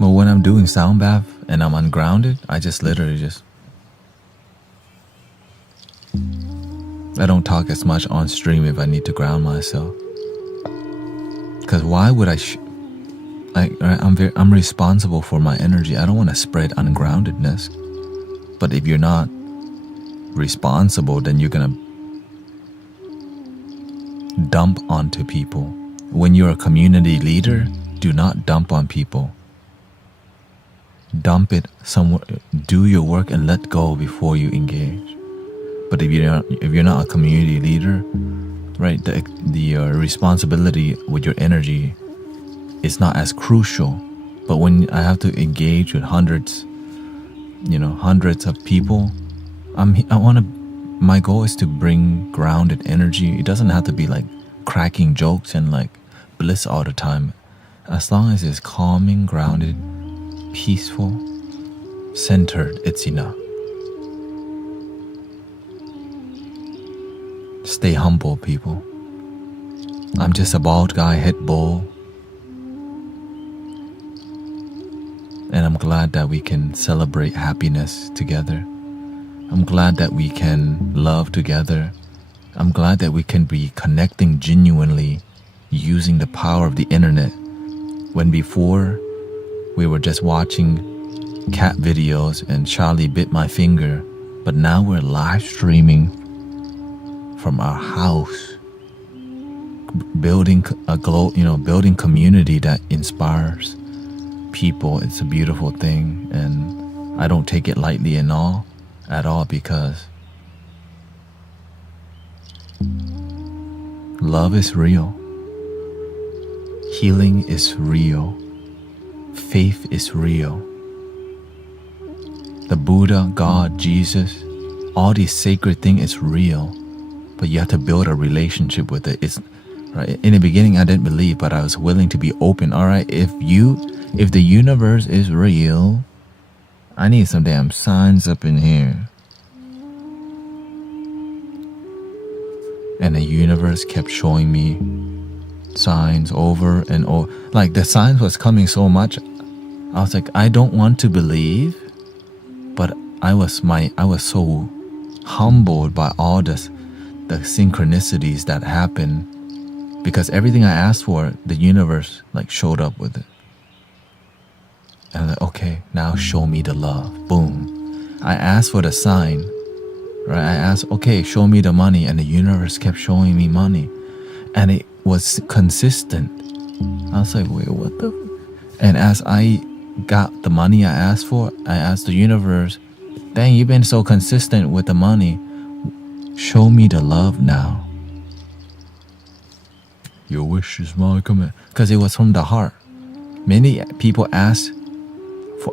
Well, when I'm doing sound bath and I'm ungrounded, I just literally just... I don't talk as much on stream if I need to ground myself. Because why would I'm responsible for my energy. I don't want to spread ungroundedness. But if you're not responsible, then you're going to dump onto people. When you're a community leader, do not dump on people. Dump it somewhere. Do your work and let go before you engage. But if you're not a community leader, right, the responsibility with your energy is not as crucial. But when I have to engage with hundreds of people, my goal is to bring grounded energy. It doesn't have to be like cracking jokes and like bliss all the time. As long as it's calming, grounded, peaceful, centered, it's enough. Stay humble, people. I'm just a bald guy, head bald. And I'm glad that we can celebrate happiness together. I'm glad that we can love together. I'm glad that we can be connecting genuinely using the power of the internet. When before, we were just watching cat videos and Charlie bit my finger. But now we're live streaming from our house, building community that inspires people. It's a beautiful thing, and I don't take it lightly at all, because love is real. Healing is real. Faith is real. The Buddha, God, Jesus, all these sacred things is real, but you have to build a relationship with it. It's right. In the beginning, I didn't believe, but I was willing to be open. All right, if the universe is real, I need some damn signs up in here. And the universe kept showing me signs over and over. Like the signs was coming so much, I was like, I don't want to believe, but I was so humbled by all the synchronicities that happened, because everything I asked for, the universe like showed up with it. And I'm like, okay, now show me the love. Boom. I asked for the sign, right? I asked, okay, show me the money, and the universe kept showing me money, and it was consistent. I was like, wait, what the? And as I got the money I asked for, I asked the universe, dang, you've been so consistent with the money. Show me the love now. Your wish is my command. Because it was from the heart. Many people ask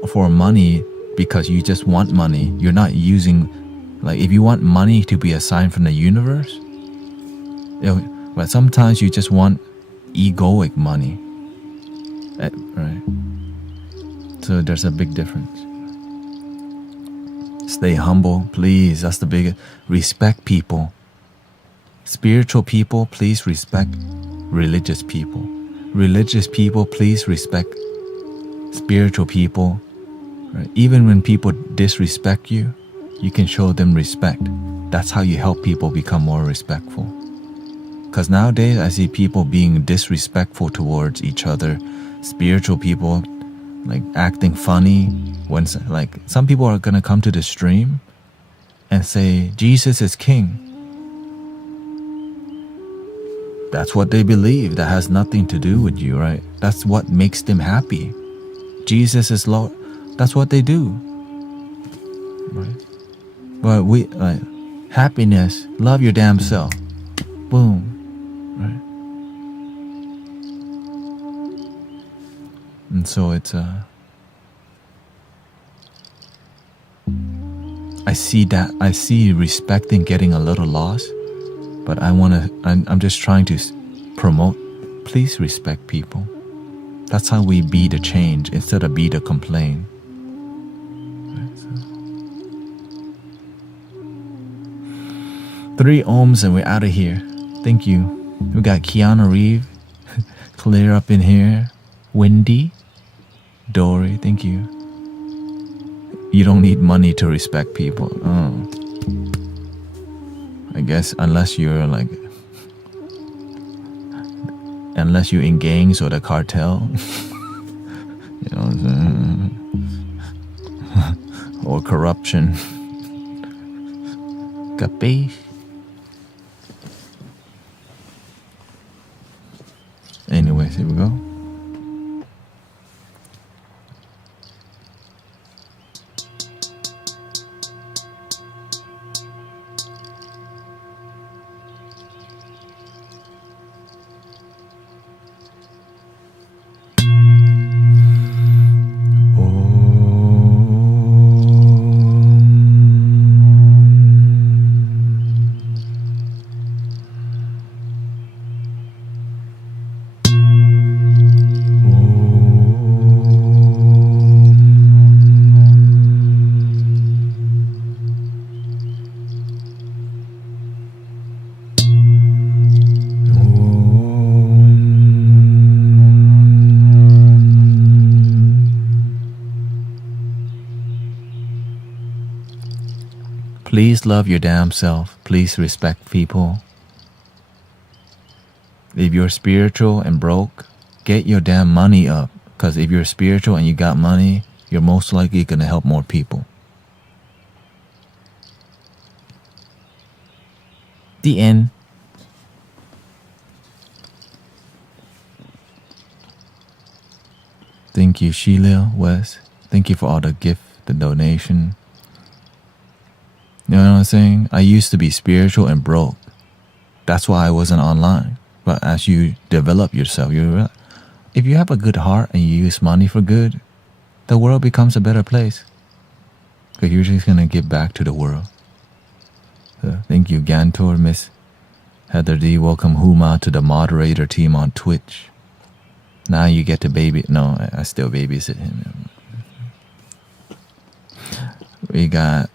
for money because you just want money. You're not using, like, if you want money to be a sign from the universe, but sometimes you just want egoic money, right? So there's a big difference. Stay humble, please. That's the biggest. Respect people. Spiritual people, please respect religious people. Religious people, please respect spiritual people. Right? Even when people disrespect you, you can show them respect. That's how you help people become more respectful. Because nowadays I see people being disrespectful towards each other. Spiritual people like acting funny when, like, some people are gonna come to the stream and say Jesus is king. That's what they believe. That has nothing to do with you, right? That's what makes them happy. Jesus is Lord. That's what they do, right? But we, like, happiness, love your damn self. Boom, right? And so it's I see respecting getting a little lost, but I'm just trying to promote, please respect people. That's how we be the change instead of be the complaint. Right, so. 3 ohms and we're out of here. Thank you. We got Keanu Reeves, clear up in here. Wendy, Dory, thank you. You don't need money to respect people. Oh. I guess unless you're in gangs or the cartel, you know, or corruption. Capiche? Anyways, here we go. Please love your damn self. Please respect people. If you're spiritual and broke, get your damn money up. Because if you're spiritual and you got money, you're most likely going to help more people. The end. Thank you, Sheila, Wes. Thank you for all the gift the donation. You know what I'm saying? I used to be spiritual and broke. That's why I wasn't online. But as you develop yourself, you realize if you have a good heart and you use money for good, the world becomes a better place. Because you're just going to give back to the world. So thank you, Gantor, Miss Heather D. Welcome Huma to the moderator team on Twitch. Now you get to baby. No, I still babysit him. We got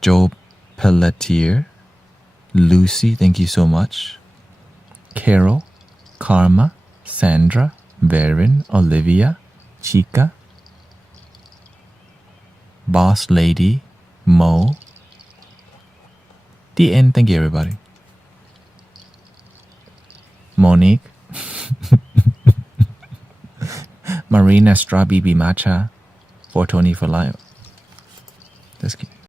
Joe Pelletier, Lucy, thank you so much. Carol, Karma, Sandra, Verin, Olivia, Chica, Boss Lady, Mo. The end, thank you everybody. Monique, Marina, Straw BB Matcha, 420 for life. Just kidding.